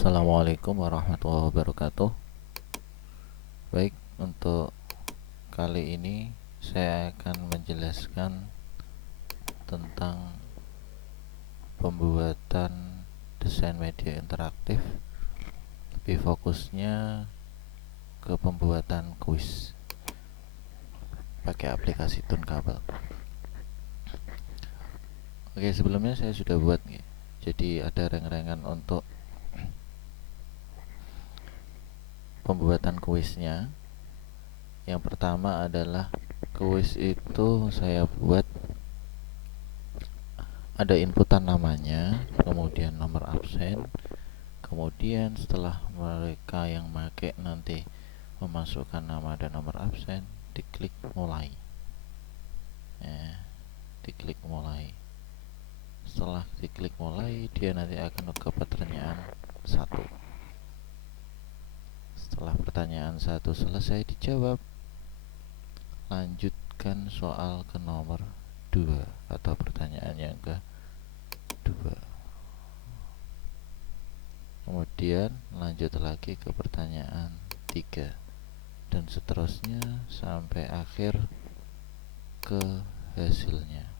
Assalamualaikum warahmatullahi wabarakatuh. Baik, untuk kali ini saya akan menjelaskan tentang pembuatan desain media interaktif, lebih fokusnya ke pembuatan kuis pakai aplikasi Tunkabel. Oke, sebelumnya saya sudah buat nih. Jadi ada reng-rengan untuk pembuatan kuisnya. Yang pertama adalah kuis itu saya buat ada inputan namanya, kemudian nomor absen, kemudian setelah mereka yang make nanti memasukkan nama dan nomor absen, diklik mulai. Diklik mulai. Setelah diklik mulai, dia nanti akan ke pertanyaan 1. Setelah pertanyaan 1 selesai dijawab, lanjutkan soal ke nomor 2 atau pertanyaan yang ke-2. Kemudian lanjut lagi ke pertanyaan 3 dan seterusnya sampai akhir ke hasilnya.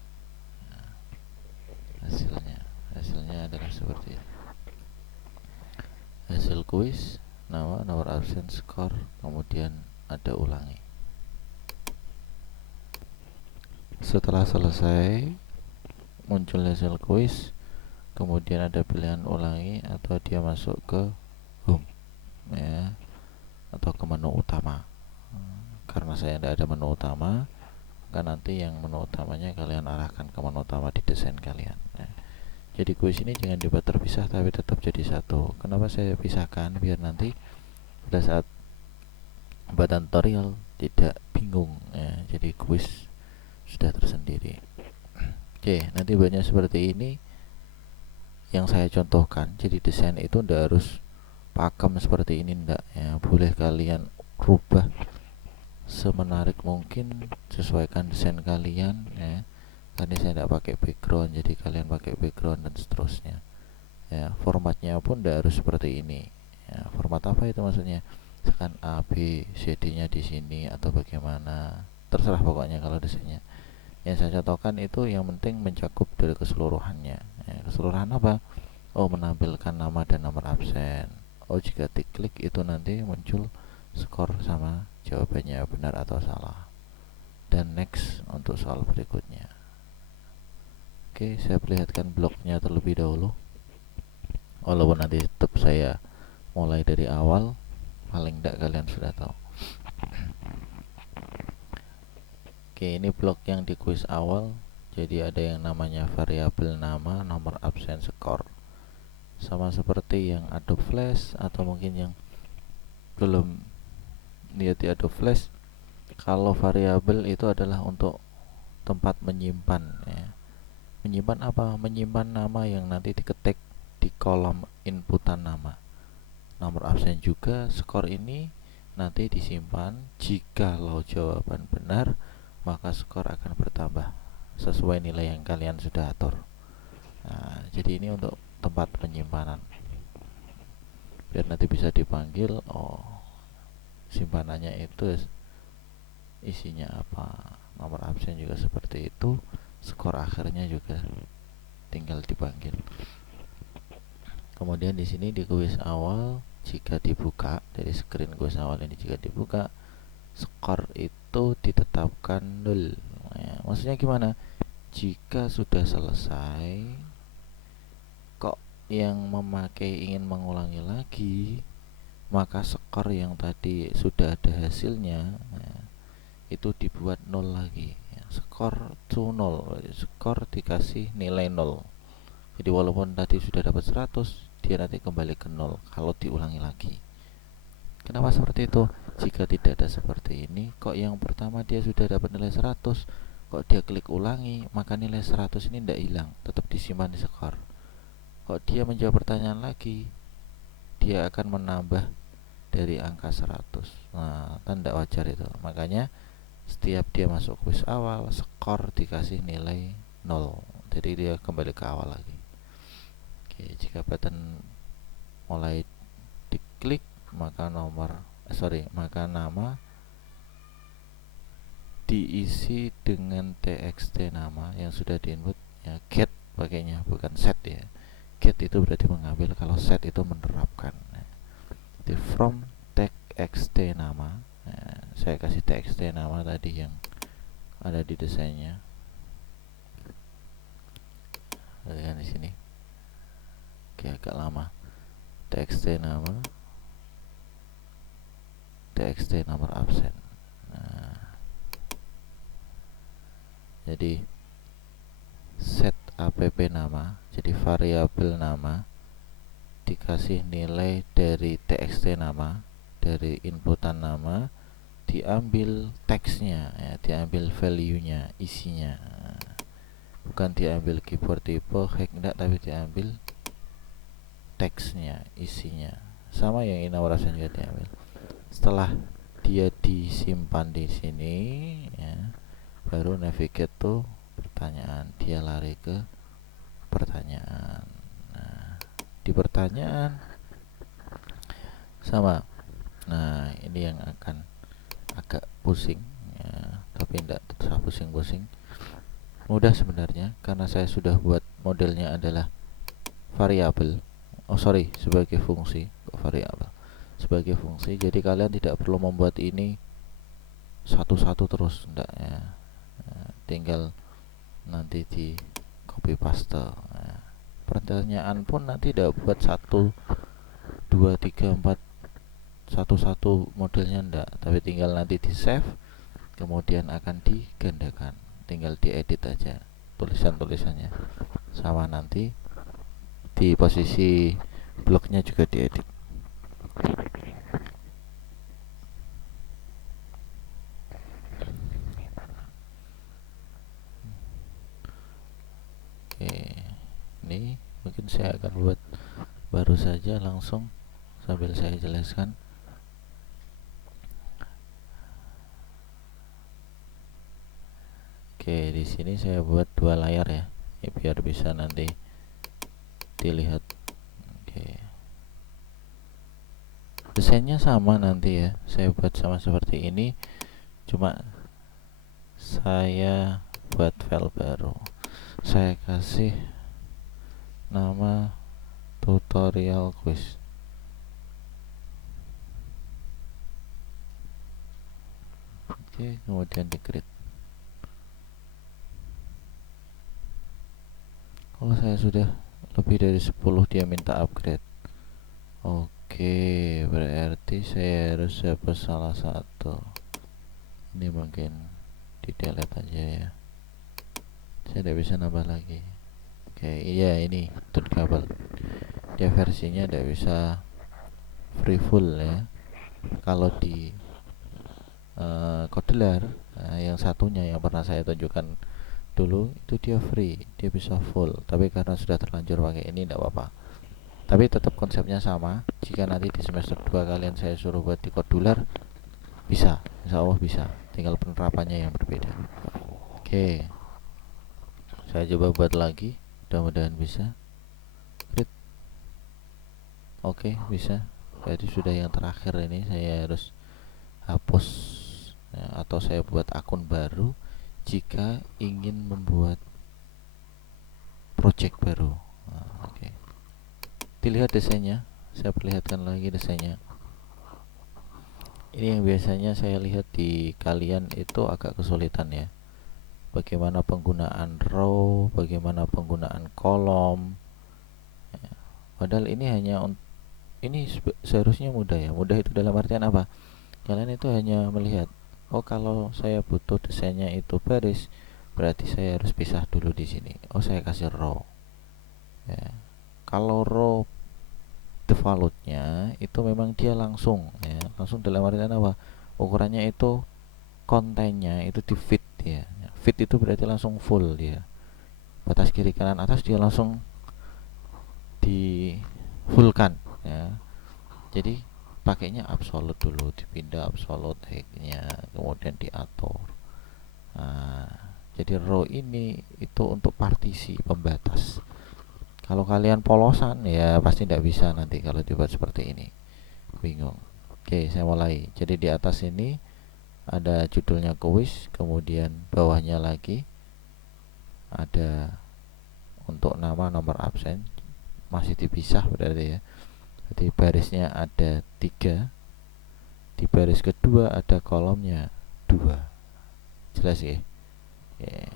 Hasilnya adalah seperti ini. Hasil kuis, nama, nomor absen, skor, kemudian ada ulangi. Setelah selesai muncul hasil kuis, kemudian ada pilihan ulangi atau dia masuk ke home ya, atau ke menu utama. Karena saya tidak ada menu utama, maka nanti yang menu utamanya kalian arahkan ke menu utama di desain kalian ya. Jadi kuis ini jangan dibuat terpisah tapi tetap jadi satu. Kenapa saya pisahkan? Biar nanti pada saat pembuatan tutorial tidak bingung ya. Jadi kuis sudah tersendiri. Oke, nanti buatnya seperti ini yang saya contohkan. Jadi desain itu tidak harus pakem seperti ini, enggak ya. Boleh kalian rubah semenarik mungkin, sesuaikan desain kalian ya. Tadi saya tidak pakai background, jadi kalian pakai background dan seterusnya ya. Formatnya pun tidak harus seperti ini ya. Format apa itu maksudnya? Misalkan A, B, C, D nya di sini atau bagaimana, terserah pokoknya. Kalau desainnya yang saya contohkan itu yang penting mencakup dari keseluruhannya ya. Keseluruhan apa? Oh, menampilkan nama dan nomor absen. Oh, jika diklik itu nanti muncul skor sama jawabannya benar atau salah. Dan next untuk soal berikutnya. Oke, saya perlihatkan bloknya terlebih dahulu. Walaupun nanti tetap saya mulai dari awal, paling tidak kalian sudah tahu. Oke, ini blok yang di kuis awal. Jadi ada yang namanya variabel nama, nomor absen, skor. Sama seperti yang Adobe Flash atau mungkin yang belum lihat di Adobe Flash. Kalau variabel itu adalah untuk tempat menyimpan ya. Menyimpan apa? Menyimpan nama yang nanti diketik di kolom inputan nama. Nomor absen juga, skor ini nanti disimpan. Jikalau jawaban benar, maka skor akan bertambah sesuai nilai yang kalian sudah atur. Nah, jadi ini untuk tempat penyimpanan, biar nanti bisa dipanggil. Oh, simpanannya itu isinya apa. Nomor absen juga seperti itu. Skor akhirnya juga tinggal dipanggil. Kemudian di sini di kuis awal, jika dibuka dari screen kuis awal ini, jika dibuka, skor itu ditetapkan 0 ya. Maksudnya gimana? Jika sudah selesai, kok yang memakai ingin mengulangi lagi, maka skor yang tadi sudah ada hasilnya ya, itu dibuat 0 lagi ya. Skor to 0, skor dikasih nilai 0. Jadi walaupun tadi sudah dapat 100, dia nanti kembali ke 0 kalau diulangi lagi. Kenapa seperti itu? Jika tidak ada seperti ini, kok yang pertama dia sudah dapat nilai 100, kok dia klik ulangi, maka nilai 100 ini tidak hilang, tetap disimpan di skor. Kok dia menjawab pertanyaan lagi, dia akan menambah dari angka 100. Nah, kan tidak wajar itu. Makanya setiap dia masuk kuis awal, skor dikasih nilai 0. Jadi dia kembali ke awal lagi. Oke, jika button mulai klik, maka maka nama diisi dengan txt nama yang sudah diinput ya. Get pakainya, bukan set ya. Get itu berarti mengambil, kalau set itu menerapkan. Di from txt nama, saya kasih txt nama tadi yang ada di desainnya. Lihat di sini. Oke, agak lama. txt nomor absen. Nah, jadi set app nama, jadi variabel nama dikasih nilai dari txt nama, dari inputan nama, diambil teksnya ya, diambil value-nya, isinya. Bukan diambil keyboard tipe hack, enggak, tapi diambil teksnya, isinya. Sama yang inaurasian juga diambil. Setelah dia disimpan di sini ya, baru navigate to pertanyaan, dia lari ke pertanyaan. Nah, di pertanyaan sama. Nah, ini yang akan agak pusing ya, tapi tidak terasa pusing-pusing. Mudah sebenarnya, karena saya sudah buat modelnya adalah variabel. Sebagai fungsi. Variabel sebagai fungsi, jadi kalian tidak perlu membuat ini satu-satu terus, enggak ya. Tinggal nanti di copy paste. Pertanyaan pun nanti tidak buat 1 2 3 4 satu-satu modelnya, enggak, tapi tinggal nanti di save, kemudian akan digandakan, tinggal diedit aja tulisan-tulisannya, sama nanti di posisi bloknya juga diedit. Oke, ini mungkin saya akan buat baru saja langsung sambil saya jelaskan. Oke, di sini saya buat 2 layar ya, biar bisa nanti dilihat. Oke, desainnya sama nanti ya, saya buat sama seperti ini, cuma saya buat file baru, saya kasih nama tutorial quiz. Oke, kemudian di create. Oh, saya sudah lebih dari 10, dia minta upgrade. Oke, berarti saya harus hapus salah satu. Ini mungkin di delete aja ya, saya tidak bisa nambah lagi. Oke, iya, ini tune kabel, dia versinya tidak bisa free full ya. Kalau di Codeler yang satunya yang pernah saya tunjukkan dulu, itu dia free, dia bisa full, tapi karena sudah terlanjur pakai ini tidak apa-apa. Tapi tetap konsepnya sama. Jika nanti di semester 2 kalian saya suruh buat di Codeler, bisa, insya Allah bisa, tinggal penerapannya yang berbeda. Oke, saya coba buat lagi, mudah-mudahan bisa. Oke, bisa. Jadi sudah yang terakhir ini saya harus hapus ya, atau saya buat akun baru jika ingin membuat project baru. Oke, dilihat desainnya, saya perlihatkan lagi desainnya. Ini yang biasanya saya lihat di kalian itu agak kesulitan ya, bagaimana penggunaan row, bagaimana penggunaan kolom ya. Padahal ini hanya ini seharusnya mudah ya. Mudah itu dalam artian apa? Kalian itu hanya melihat, oh kalau saya butuh desainnya itu baris, berarti saya harus pisah dulu di sini. Oh, saya kasih row ya. Kalau row defaultnya itu memang dia langsung ya, langsung dalam artian apa? Ukurannya itu kontennya itu di fit ya. Fit itu berarti langsung full dia. Batas kiri kanan atas dia langsung di fullkan ya. Jadi pakainya absolute dulu, dipindah absolute hacknya, kemudian diatur. Nah, jadi row ini itu untuk partisi pembatas. Kalau kalian polosan ya pasti tidak bisa nanti kalau dibuat seperti ini. bingung. Oke, saya mulai. Jadi di atas ini ada judulnya kuis, kemudian bawahnya lagi ada untuk nama, nomor absen, masih dipisah berarti ya. Jadi barisnya ada 3, di baris kedua ada kolomnya 2. Jelas ya? Oke.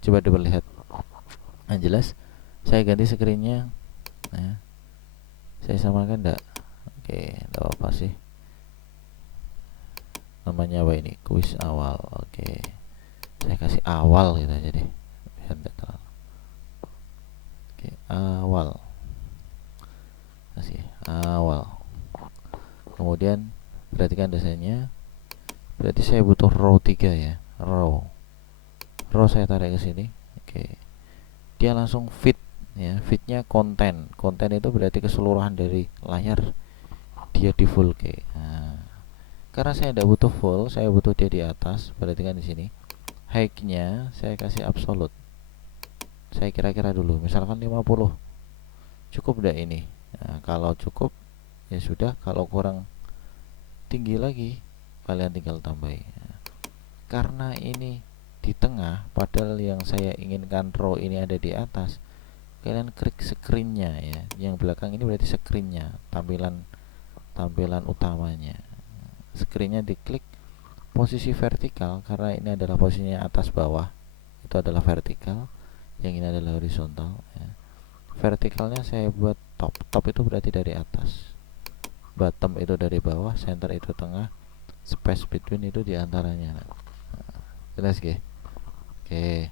Coba dilihat. Nah, jelas. Saya ganti screennya. Nah, saya samakan enggak? Oke, enggak apa-apa sih. Namanya apa ini? Kuis awal. Oke, saya kasih awal gitu aja deh, biar enggak terlalu. Oke, awal. Kasih awal. Kemudian perhatikan desainnya. Berarti saya butuh row 3 ya. Row saya tarik ke sini. Oke, dia langsung fit ya. Fitnya konten. Konten itu berarti keseluruhan dari layar dia di full ke. Nah, karena saya tidak butuh full, saya butuh dia di atas. Perhatikan di sini. Height-nya saya kasih absolute. Saya kira-kira dulu, misalkan 50. Cukup tidak ini? Nah, kalau cukup ya sudah, kalau kurang tinggi lagi kalian tinggal tambahin. Karena ini di tengah, padahal yang saya inginkan row ini ada di atas, kalian klik screennya ya. Yang belakang ini berarti screennya, tampilan utamanya. Screennya diklik posisi vertikal, karena ini adalah posisinya atas bawah, itu adalah vertikal, yang ini adalah horizontal ya. Vertikalnya saya buat top itu berarti dari atas, bottom itu dari bawah, center itu tengah, space between itu diantaranya. Nah, jelas ya? Oke,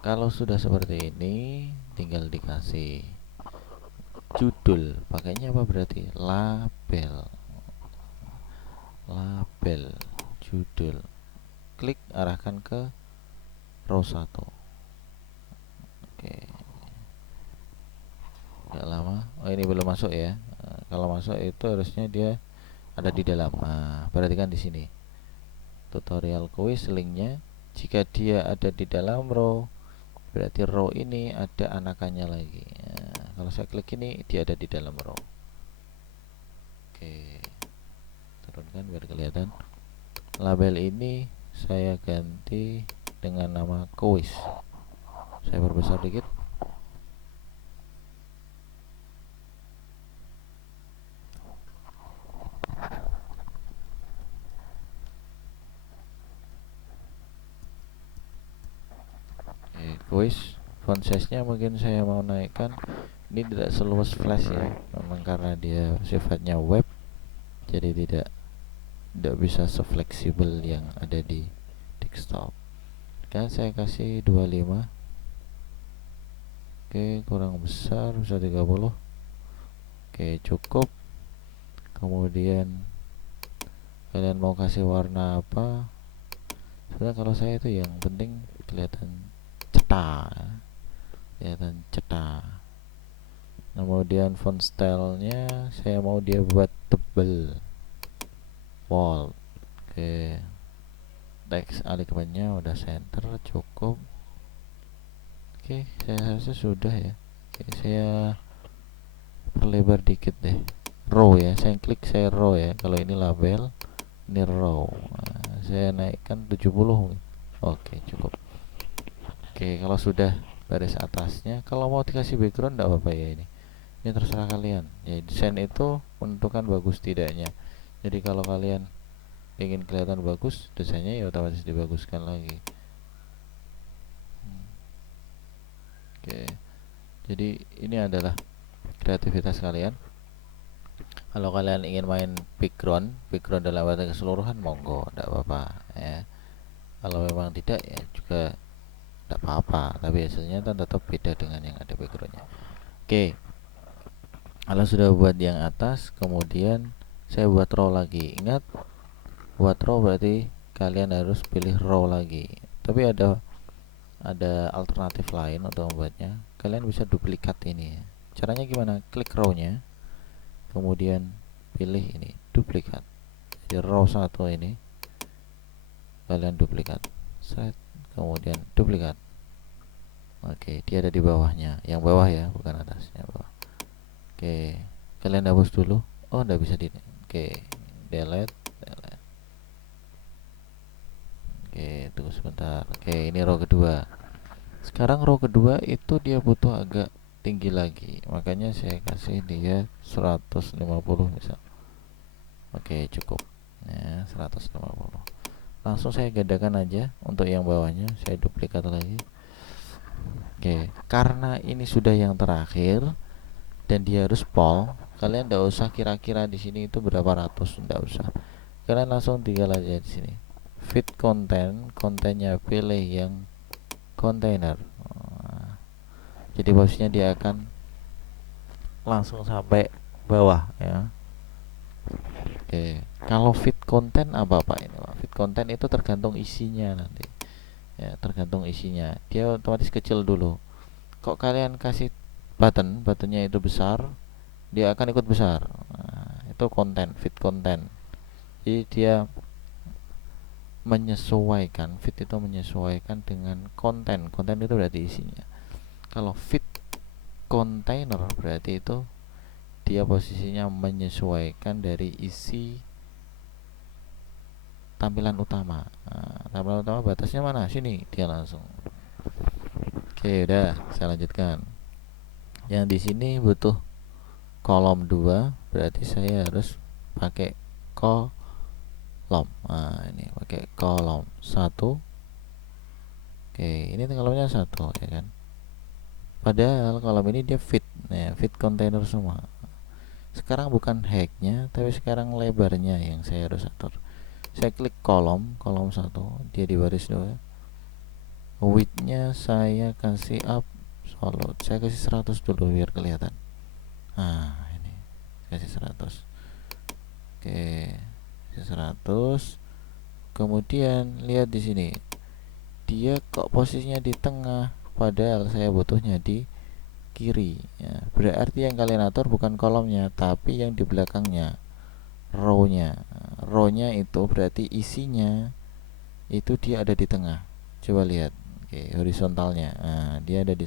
kalau sudah seperti ini tinggal dikasih judul. Pakainya apa berarti? Label judul. Klik arahkan ke row 1. Oke, gak lama. Oh, ini belum masuk ya. Kalau masuk itu harusnya dia ada di dalam. Nah, perhatikan di sini tutorial kuis linknya. Jika dia ada di dalam row, berarti row ini ada anakannya lagi. Nah, kalau saya klik ini, dia ada di dalam row. Oke, turunkan biar kelihatan. Label ini saya ganti dengan nama kuis. Saya perbesar dikit. Kuis. Font size-nya mungkin saya mau naikkan. Ini tidak seluas flash ya, memang karena dia sifatnya web, jadi tidak bisa sefleksibel yang ada di desktop. Kan saya kasih 25. Oke, kurang besar, bisa 30. Oke, cukup. Kemudian kalian mau kasih warna apa? Sebenarnya kalau saya itu yang penting kelihatan cetak. Kemudian font stylenya saya mau dia buat tebel, bold. Oke, teks alignmentnya udah center, cukup. Oke, saya harusnya sudah ya. Oke, saya perlebar dikit deh. Row ya, saya klik saya row ya. Kalau ini label, ini row. Nah, saya naikkan 70. Oke, cukup. Oke, kalau sudah baris atasnya, kalau mau dikasih background enggak apa-apa ya ini. Ini terserah kalian. Ya, desain itu menentukan bagus tidaknya. Jadi kalau kalian ingin kelihatan bagus, desainnya ya otomatis dibaguskan lagi. Oke, jadi ini adalah kreativitas kalian. Kalau kalian ingin main background dalam arti keseluruhan, monggo, tidak apa-apa ya. Kalau memang tidak ya juga tidak apa-apa, tapi hasilnya tetap beda dengan yang ada backgroundnya. Oke, kalau sudah buat yang atas, kemudian saya buat row lagi. Ingat, buat row berarti kalian harus pilih row lagi. Tapi ada alternatif lain untuk membuatnya. Kalian bisa duplikat ini ya. Caranya gimana? Klik row-nya, kemudian pilih ini, duplikat. Jadi row 1 ini kalian duplikat. Set, kemudian duplikat. Oke, dia ada di bawahnya. Yang bawah ya, bukan atasnya, bawah. Oke, kalian hapus dulu. Oh, nggak bisa di. Oke, delete. Oke, tunggu sebentar. Oke, ini row kedua. Sekarang row kedua itu dia butuh agak tinggi lagi, makanya saya kasih dia 150 misal. Oke, cukup ya, 150. Langsung saya gandakan aja untuk yang bawahnya, saya duplikat lagi. Oke, karena ini sudah yang terakhir dan dia harus pol, kalian tidak usah kira-kira di sini itu berapa ratus, tidak usah. Kalian langsung tinggal aja di sini. Fit content, kontennya pilih yang container. Jadi posisinya dia akan langsung sampai bawah ya. Oke, kalau fit content apa Pak ini Pak? Fit content itu tergantung isinya nanti. Ya, tergantung isinya. Dia otomatis kecil dulu. Kok kalian kasih buttonnya itu besar, dia akan ikut besar. Nah, itu konten, fit content. Jadi dia menyesuaikan, fit itu menyesuaikan dengan konten. Konten itu berarti isinya. Kalau fit container berarti itu dia posisinya menyesuaikan dari isi tampilan utama. Nah, tampilan utama batasnya mana? Sini dia langsung. Oke, udah, saya lanjutkan. Yang di sini butuh kolom 2, berarti saya harus pakai kolom. Nah, ini pakai kolom 1. Oke, ini kolomnya 1 ya kan. Padahal kolom ini dia fit, ya, fit container semua. Sekarang bukan height-nya, tapi sekarang lebarnya yang saya harus atur. Saya klik kolom 1, dia di baris 2. Width-nya saya kasih absolute, saya kasih 100 dulu biar kelihatan. Nah, ini kasih 100. Oke, kasih 100. Kemudian lihat di sini, dia kok posisinya di tengah, padahal saya butuhnya di kiri ya. Berarti yang kalian atur bukan kolomnya, tapi yang di belakangnya, row-nya. Row-nya itu berarti isinya itu dia ada di tengah. Coba lihat. Oke, horizontalnya. Nah, dia ada di.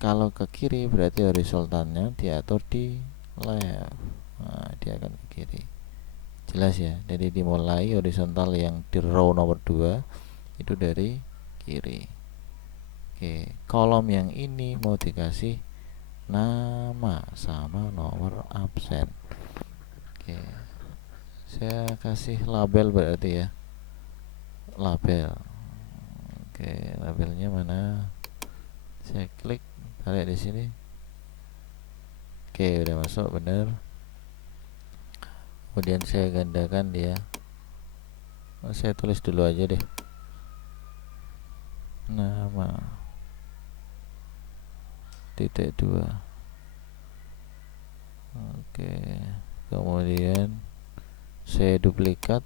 Kalau ke kiri berarti horizontalnya diatur di left. Nah, dia akan ke kiri. Jelas ya. Jadi dimulai horizontal yang di row nomor 2 itu dari kiri. Oke, kolom yang ini mau dikasih nama sama nomor absen. Oke, saya kasih label berarti ya, label. Oke, labelnya mana? Saya klik, tarik di sini. Oke, udah masuk bener. Kemudian saya gandakan dia. Saya tulis dulu aja deh, nama .2. Oke, kemudian saya duplikat.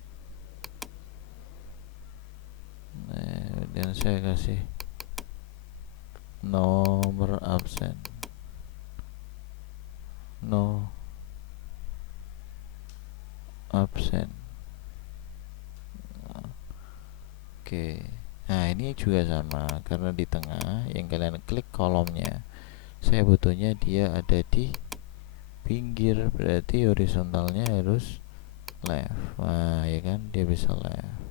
Dan saya kasih nomor absen, no absen. Oke, nah ini juga sama, karena di tengah yang kalian klik kolomnya, saya butuhnya dia ada di pinggir, berarti horizontalnya harus left. Nah ya kan, dia bisa left.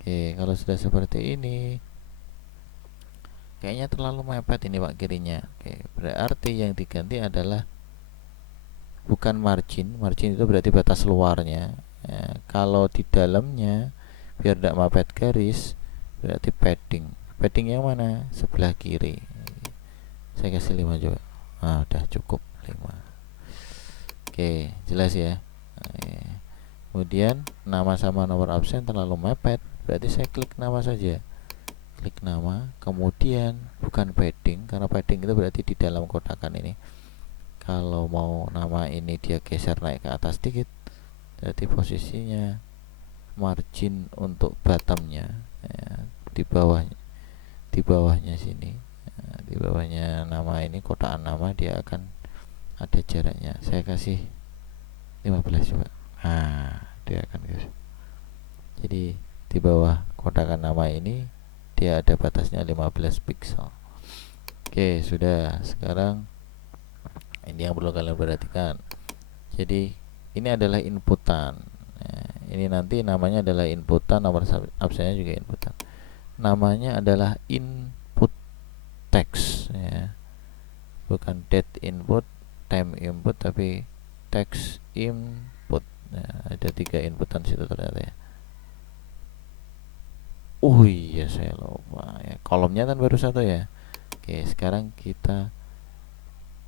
Oke, kalau sudah seperti ini kayaknya terlalu mepet ini Pak kirinya. Oke, berarti yang diganti adalah bukan margin. Margin itu berarti batas luarnya ya. Kalau di dalamnya biar tidak mepet garis berarti padding. Padding yang mana? Sebelah kiri. Saya kasih 5 juga. Nah, udah cukup 5. Oke, jelas ya. Kemudian nama sama nomor absen terlalu mepet, berarti saya klik nama saja. Klik nama, kemudian bukan padding, karena padding itu berarti di dalam kotakan ini. Kalau mau nama ini dia geser naik ke atas dikit, berarti posisinya margin untuk bottomnya ya, di bawahnya sini ya, di bawahnya nama ini, kotakan nama, dia akan ada jaraknya. Saya kasih 15 coba. Nah, dia akan guys. Jadi di bawah kotakan nama ini dia ada batasnya 15 pixel. Oke, sudah. Sekarang Ini yang perlu kalian perhatikan. Jadi ini adalah inputan. Nah, ini nanti namanya adalah inputan, nomor absennya juga inputan. Namanya adalah input text ya. Bukan date input, time input, tapi text input. Nah, ada 3 inputan situ ternyata ya. Oh iya, saya lupa ya. Kolomnya kan baru 1 ya. Oke, sekarang kita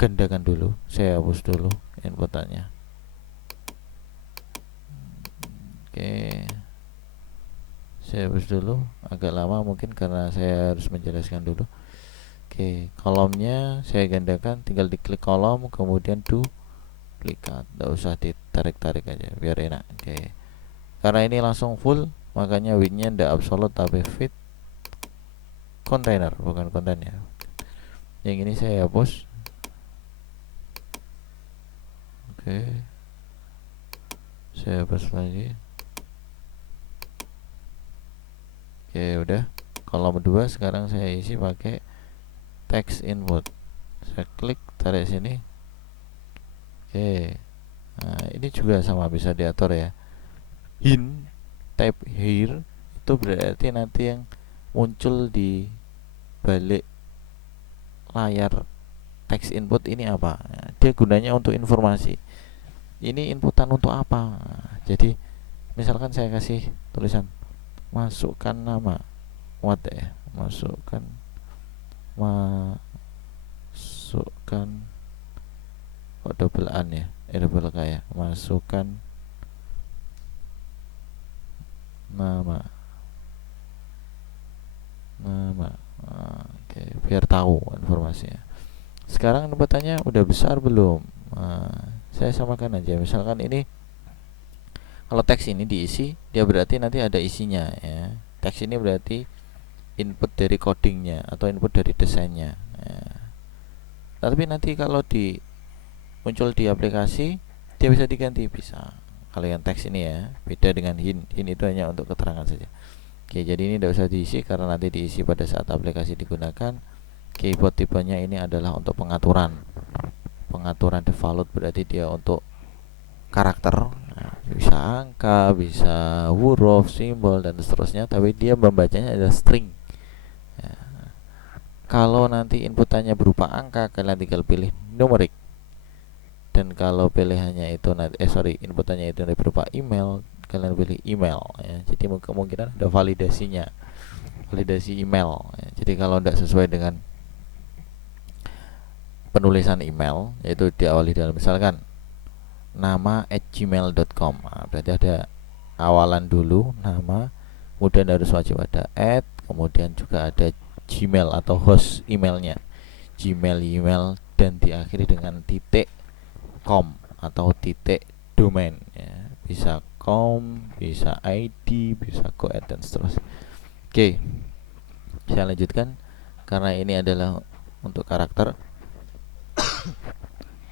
gandakan dulu. Saya hapus dulu inputannya. Oke, saya hapus dulu. Agak lama mungkin karena saya harus menjelaskan dulu. Oke, kolomnya saya gandakan. Tinggal diklik kolom, kemudian duplikat. Tidak usah ditarik-tarik aja, biar enak. Oke, karena ini langsung full, makanya width-nya tidak absolute tapi fit container, bukan kontennya. Yang ini saya hapus. Oke, saya hapus lagi. Oke, udah. Kolom 2 sekarang saya isi pakai text input. Saya klik, tarik sini. Oke, nah ini juga sama, bisa diatur ya. Hint type here itu berarti nanti yang muncul di balik layar text input ini apa. Nah, dia gunanya untuk informasi. Ini inputan untuk apa. Nah, jadi misalkan saya kasih tulisan masukkan nama, what ya, masukkan kok double an ya, double k ya, masukkan nama. Oke, biar tahu informasinya. Sekarang inputannya udah besar belum? Saya samakan aja. Misalkan ini, kalau teks ini diisi, dia berarti nanti ada isinya ya. Teks ini berarti input dari codingnya atau input dari desainnya ya. Tapi nanti kalau muncul di aplikasi, dia bisa diganti, bisa. Kalau yang teks ini ya, beda dengan hint itu hanya untuk keterangan saja. Oke, jadi ini tidak usah diisi karena nanti diisi pada saat aplikasi digunakan. Keyboard tipenya ini adalah untuk pengaturan default, berarti dia untuk karakter. Nah, bisa angka, bisa huruf, simbol, dan seterusnya, tapi dia membacanya adalah string ya. Kalau nanti inputannya berupa angka, kalian tinggal pilih numerik. Dan kalau pilihannya itu inputannya itu berupa email, kalian pilih email ya. Jadi kemungkinan ada validasi email ya. Jadi kalau tidak sesuai dengan penulisan email, yaitu diawali dengan misalkan nama @gmail.com, nah, berarti ada awalan dulu nama, kemudian harus wajib ada kemudian juga ada Gmail atau host emailnya, Gmail email, dan diakhiri dengan .com atau .domain ya. Bisa com, bisa id, bisa co, dan seterusnya. Oke, saya lanjutkan. Karena ini adalah untuk karakter,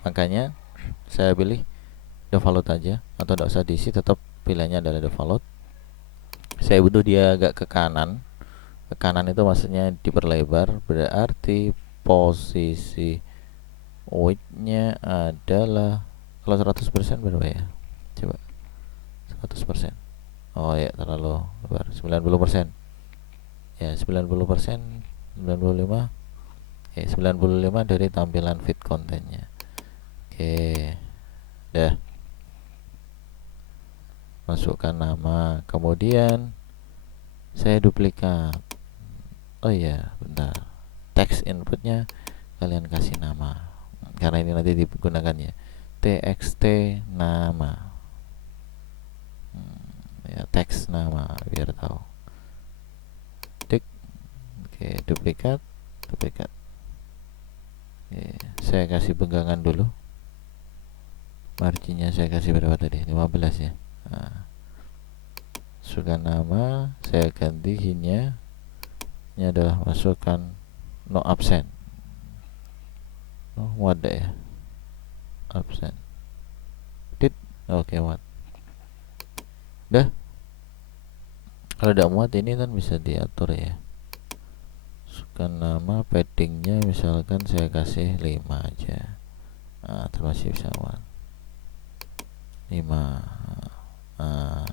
makanya saya pilih default aja, atau tidak usah diisi, tetap pilihannya adalah default. Saya butuh dia agak ke kanan. Ke kanan itu maksudnya diperlebar, berarti posisi width-nya adalah, kalau 100% berapa ya? Coba 100%. Oh ya, terlalu lebar. 90%. Ya, 90%, 95. 95 dari tampilan feed kontennya. Oke. Dah. Masukkan nama, kemudian saya duplikat. Oh iya, bentar. Text inputnya kalian kasih nama, karena ini nanti digunakan ya. txt nama ya, teks nama, biar tahu. Tik. Oke, duplikat. Oke, saya kasih pegangan dulu. Marginnya saya kasih berapa tadi? 15 ya. Nah, masukkan nama, saya ganti hintnya. Ini adalah masukkan no absent. Oh, what ya? Absent. Dit. Oke, what. Dah. Kalau tidak muat ini kan bisa diatur ya. Masukkan nama, paddingnya misalkan saya kasih 5 aja. masih bisa muat. 5.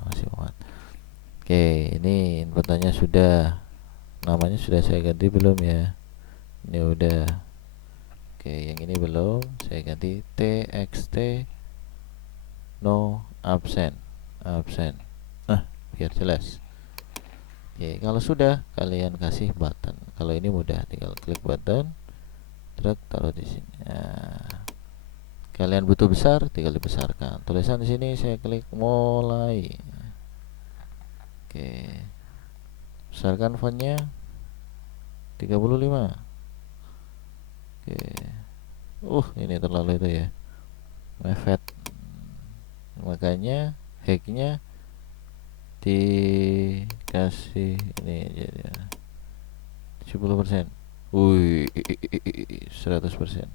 Masih muat. Oke, ini inputannya sudah, namanya sudah saya ganti belum ya? Ini udah. Oke, yang ini belum, saya ganti txt no absen. Biar jelas. Oke, kalau sudah kalian kasih button. Kalau ini mudah, tinggal klik button, drag, taruh di sini. Kalian butuh besar, tinggal dibesarkan. Tulisan di sini saya klik mulai. Oke, besarkan fontnya 35. Oke. Ini terlalu itu ya, mepet. Makanya hacknya dikasih ini jadi 70%. 100%.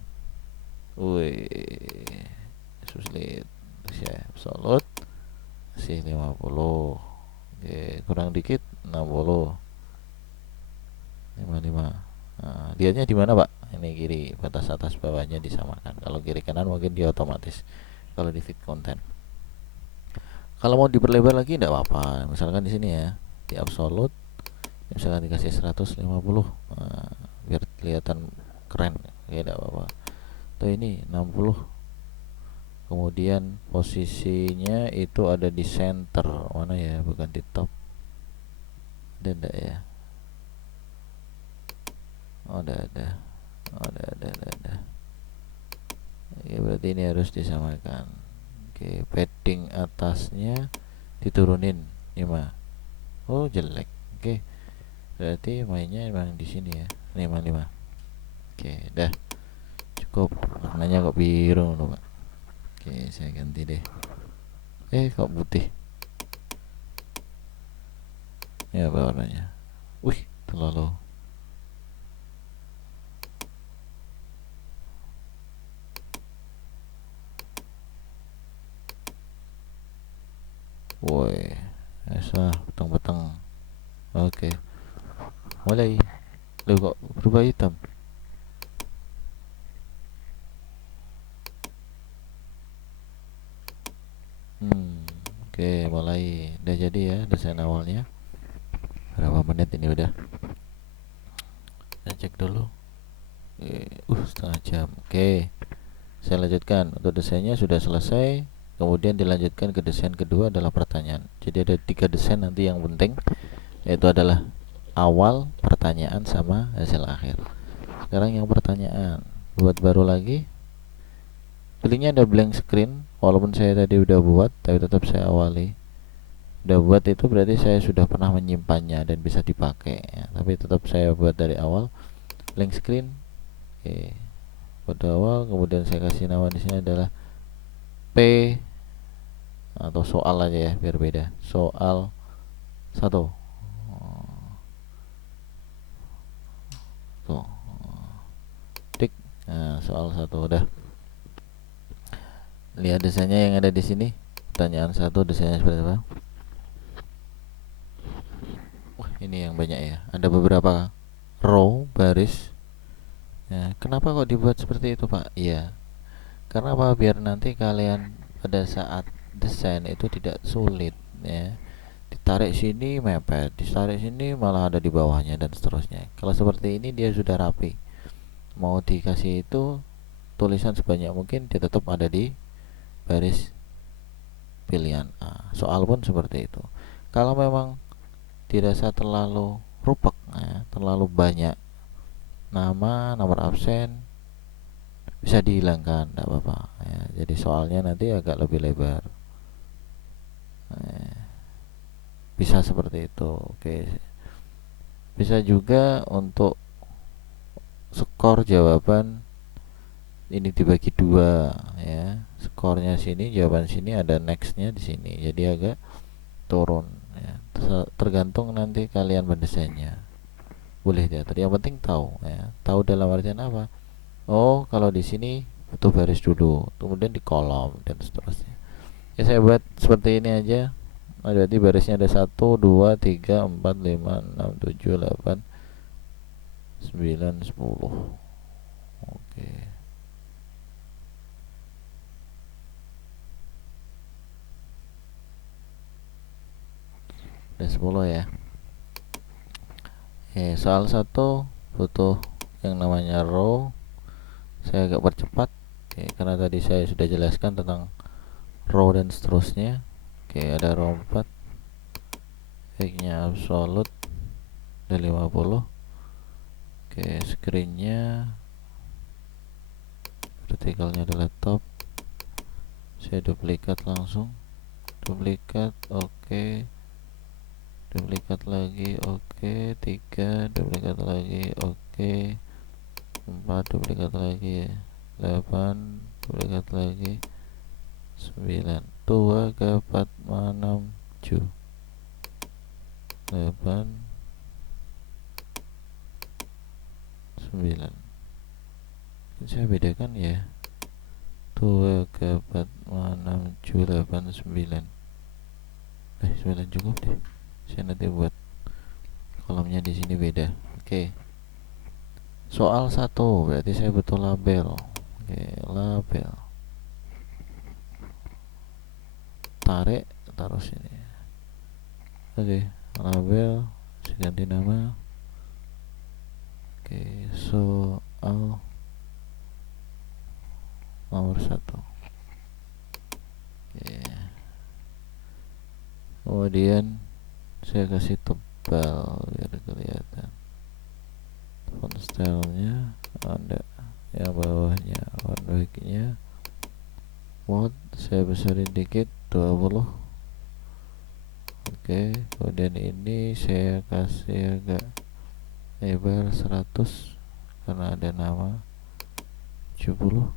Sulit. Saya absolut kasih 50. Oke, kurang dikit 60. 55. Lihatnya di mana, Pak? Ini kiri, batas atas bawahnya disamakan. Kalau kiri kanan mungkin dia otomatis kalau di fit content. Kalau mau diperlebar lagi tidak apa-apa. Misalkan di sini ya, di absolute misalkan dikasih 150. Biar kelihatan keren. Ya tidak apa-apa. Tuh ini 60. Kemudian posisinya itu ada di center. Mana ya? Bukan di top. Ada enggak ya? Ada. Oke, berarti ini harus disamakan. Oke, padding atasnya diturunin 5. Jelek. Oke, berarti mainnya emang di sini ya, 55. Oke, dah cukup. Warnanya kok biru loh, Pak. Oke, saya ganti deh. Kok putih ya, apa warnanya? Terlalu. Peteng-peteng. Oke, mulai. Loh, kok berubah hitam? Oke, mulai. Udah jadi ya desain awalnya. Berapa menit ini udah? Kita cek dulu. Setengah jam. Oke, saya lanjutkan. Untuk desainnya sudah selesai. Kemudian dilanjutkan ke desain kedua adalah pertanyaan. Jadi ada 3 desain nanti yang penting, yaitu adalah awal, pertanyaan, sama hasil akhir. Sekarang yang pertanyaan, buat baru lagi. Pilihnya ada blank screen. Walaupun saya tadi udah buat, tapi tetap saya awali. Udah buat itu berarti saya sudah pernah menyimpannya dan bisa dipakai ya. Tapi tetap saya buat dari awal blank screen. Oke, pada awal. Kemudian saya kasih nama di sini adalah P atau soal aja ya, biar beda. Soal 1. Tuh, tik. Soal 1 udah. Lihat desainnya yang ada di sini. Pertanyaan 1 desainnya seperti apa? Ini yang banyak ya. Ada beberapa row, baris. Kenapa kok dibuat seperti itu, Pak? Iya, karena apa? Biar nanti kalian pada saat desain itu tidak sulit ya. Ditarik sini mepet, ditarik sini malah ada di bawahnya dan seterusnya. Kalau seperti ini dia sudah rapi. Mau dikasih itu tulisan sebanyak mungkin, dia tetap ada di baris pilihan A. Soal pun seperti itu. Kalau memang dirasa terlalu rupak ya, terlalu banyak nama, nomor absen, bisa dihilangkan, tidak apa-apa ya. Jadi soalnya nanti agak lebih lebar. Bisa seperti itu. Oke, bisa juga untuk skor jawaban ini dibagi 2 ya. Skornya sini, jawaban sini, ada nextnya di sini. Jadi agak turun ya. Tergantung nanti kalian mendesainnya. Boleh diatur. Yang penting tahu ya. Tahu dalam artian apa? Kalau di sini butuh baris dulu, kemudian di kolom dan seterusnya. Ya saya buat seperti ini aja. Berarti barisnya ada 1, 2, 3, 4, 5, 6, 7, 8, 9, 10. Oke. ada 10 ya. Soal 1 butuh yang namanya row. Saya agak percepat karena tadi saya sudah jelaskan tentang row dan seterusnya. Ada row 4, X-nya absolute ada 50. Screen-nya vertikalnya adalah top. Saya duplikat langsung, duplikat, oke. Duplikat lagi, oke. 3 duplikat lagi, oke. 4 duplikat lagi, 8 duplikat lagi, 9. 2 ke 4 6 7 8 9. Saya bedakan ya, 2 ke 4 6 7 8 9. 9 cukup deh. Saya nanti buat kolomnya di sini beda. Soal 1 berarti saya butuh label. Label. Tarik, taruh sini. Label, saya ganti nama. Soal nomor 1. Kemudian saya kasih tebal biar kelihatan. Font stylenya ada, yang bawahnya font backnya font saya besarin dikit 20. Kemudian ini saya kasih agak lebar 100 karena ada nama 70.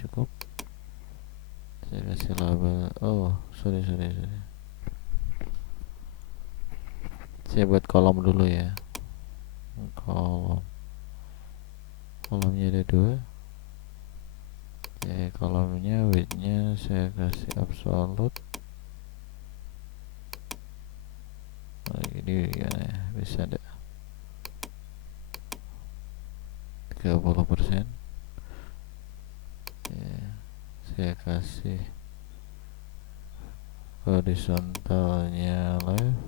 Cukup. Saya kasih label, sorry, saya buat kolom dulu ya. Kolomnya ada 2. Kolomnya widthnya saya kasih absolute. Ini gimana ya, bisa ada 30%. Saya kasih horizontalnya left.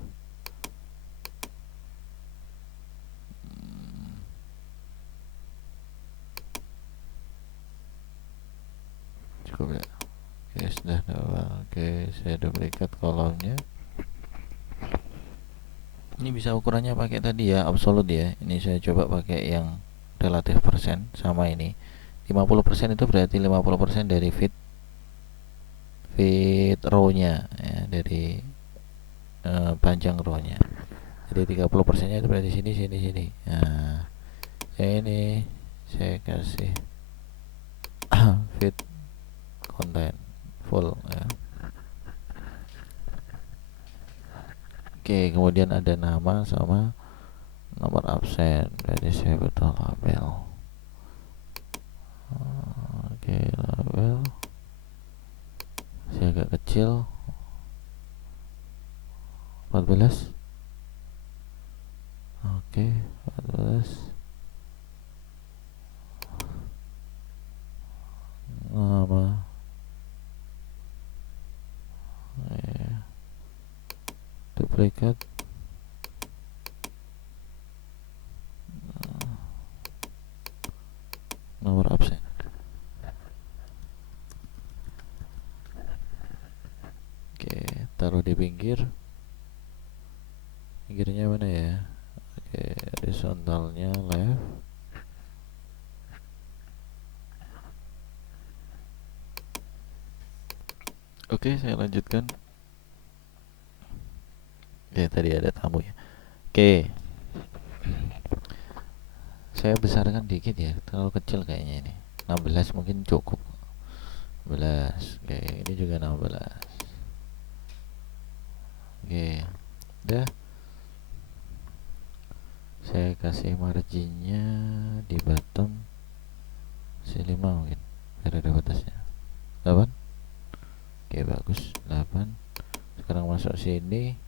Cukup ya. Sudah double. Saya duplikat kolomnya. Ini bisa ukurannya pakai tadi ya, absolute ya. Ini saya coba pakai yang relatif persen sama ini. 50% itu berarti 50% dari fit row-nya ya, dari panjang row-nya. Jadi 30%-nya itu berarti sini. Nah, ini saya kasih fit content full ya. Kemudian ada nama sama nomor absen, berarti saya butuh label. Label saya agak kecil, 14. 14. Nama duplikat, nomor absen. Taruh di pinggirnya mana ya? Horizontalnya left. Saya lanjutkan. Tadi ada tamu ya. Saya besarkan dikit ya, terlalu kecil kayaknya ini. 16 mungkin cukup. 16. Ini juga 16. Udah. Saya kasih marginnya di bottom C5 mungkin biar ada batasnya. 8. Bagus. 8. Sekarang masuk sini.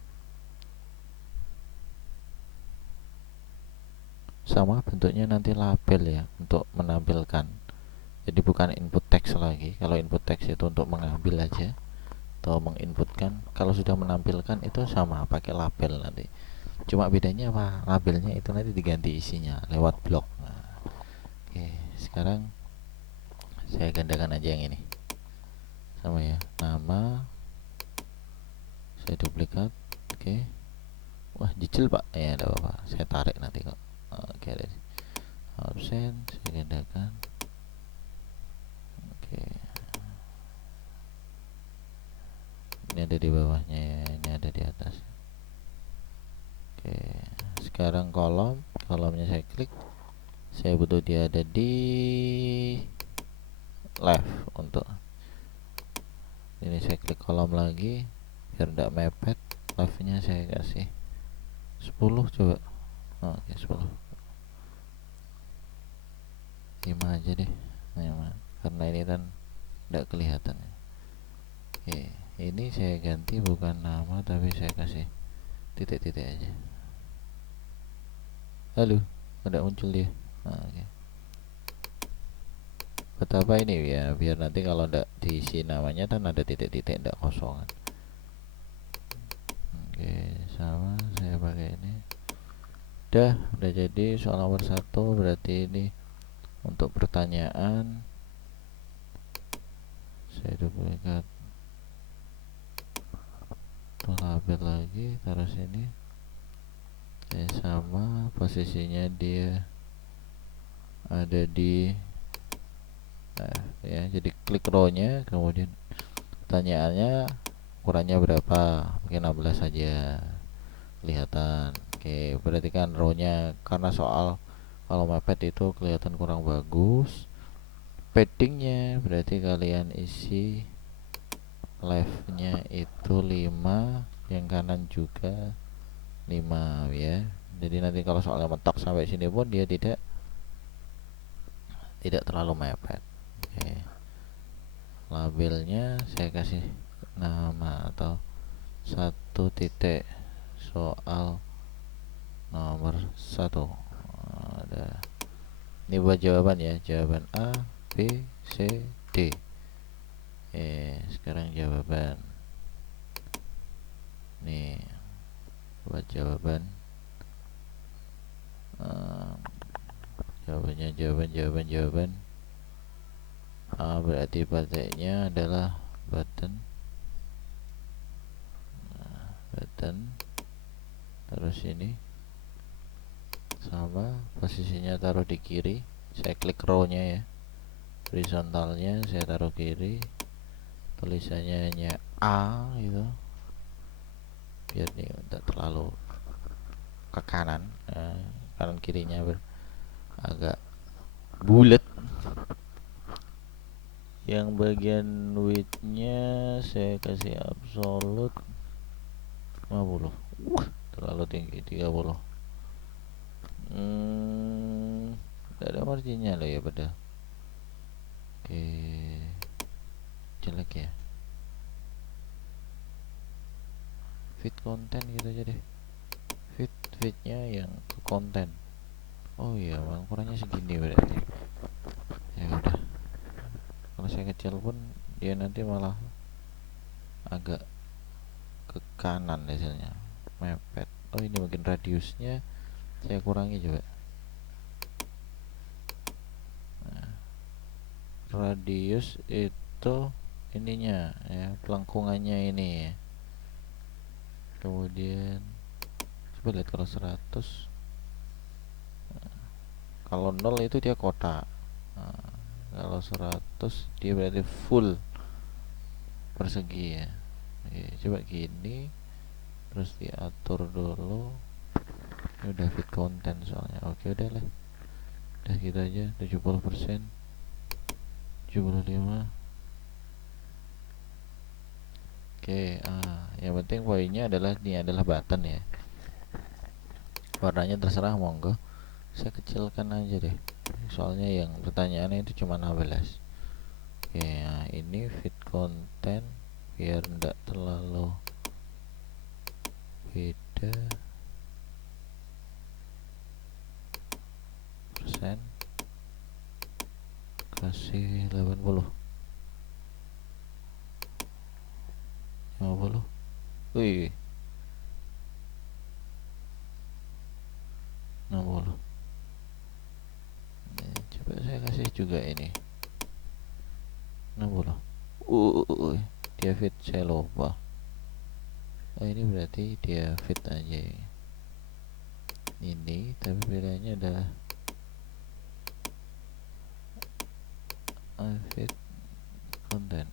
Sama bentuknya nanti label ya, untuk menampilkan. Jadi bukan input text lagi. Kalau input text itu untuk mengambil aja. atau menginputkan. Kalau sudah menampilkan itu sama pakai label nanti, cuma bedanya apa, labelnya itu nanti diganti isinya lewat blok. Nah, oke, sekarang saya gandakan aja yang ini sama ya, nama saya duplikat. Oke, wah jicil pak, ya ada apa, saya tarik nanti kok. Oke, ada absen, saya gandakan. Oke, ini ada di bawahnya ya, ini ada di atas. Oke, sekarang kolomnya saya klik, saya butuh dia ada di left. Untuk ini saya klik kolom lagi biar tidak mepet, leftnya saya kasih 10 coba. Oke, 10, 5 aja deh, 5, karena ini kan tidak kelihatan. Oke, ini saya ganti bukan nama tapi saya kasih titik-titik aja. Lalu ada muncul dia. Oke, betapa ini ya, biar nanti kalau tidak diisi namanya kan ada titik-titik, tidak kosong. Oke, sama saya pakai ini. Udah jadi soal nomor 1. Berarti ini untuk pertanyaan saya duplikat tuh, label lagi taruh sini. Saya sama posisinya dia ada di ya, jadi klik row nya, kemudian pertanyaannya ukurannya berapa, mungkin 16 saja kelihatan. Oke, berarti kan row nya, karena soal kalau mepet itu kelihatan kurang bagus. Paddingnya berarti kalian isi left nya itu 5, yang kanan juga 5 ya. Jadi nanti kalau soalnya mentok sampai sini pun dia tidak terlalu mepet. Oke, labelnya saya kasih nama atau 1 titik soal nomor 1. Ada ini buat jawaban ya, jawaban A, B, C, D. Sekarang jawaban nih, buat jawaban jawaban A berarti batiknya adalah button. Terus ini sama posisinya taruh di kiri, saya klik row nya ya, horizontalnya saya taruh kiri, tulisannya hanya A gitu biar nih tidak terlalu ke kanan. Kanan kirinya agak bulat. Yang bagian widthnya saya kasih absolute 50. Terlalu tinggi, 30. Tidak ada marginnya loh ya padahal. Oke, jelek ya. Fit konten gitu aja deh, fitnya yang ke konten. Oh iya, ukurannya segini berarti. Ya udah, kalau saya kecil pun dia nanti malah agak ke kanan hasilnya, mepet. Oh, ini mungkin radiusnya saya kurangi coba. Nah, radius itu ininya ya, pelengkungannya ini ya. Kemudian coba lihat kalau 100, kalau 0 itu dia kotak. Kalau 100 dia berarti full persegi ya. Oke, coba gini, terus diatur dulu. Ini udah fit konten soalnya. Oke, udah lah, udah gitu aja. 70%, 75. Oke, yang penting poinnya adalah ini adalah button ya. Warnanya terserah, monggo saya kecilkan aja deh, soalnya yang pertanyaannya itu cuma 16. Oke, nah ini fit konten biar enggak terlalu beda. Persen kasih 80. 50. Wih, 60. Coba saya kasih juga ini 60. Dia fit, saya lupa. Oh, ini berarti dia fit aja ya. Ini tapi bedanya adalah unfit content.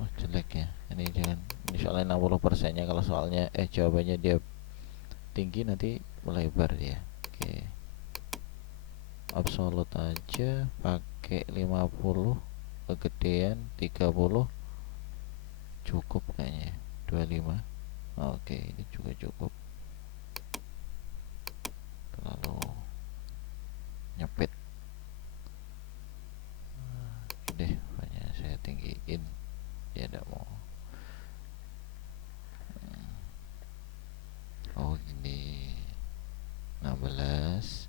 Oh, jelek ya. Ini jangan. Ini soalnya 60% nya, kalau soalnya jawabannya dia tinggi nanti melebar dia. Oke. Absolute aja pakai 50, kegedean 30 cukup kayaknya. 25. Oke, ini juga cukup. Terlalu nyepit. Deh, banyak saya tinggiin. Dia tidak mau. Oh, gini. 16.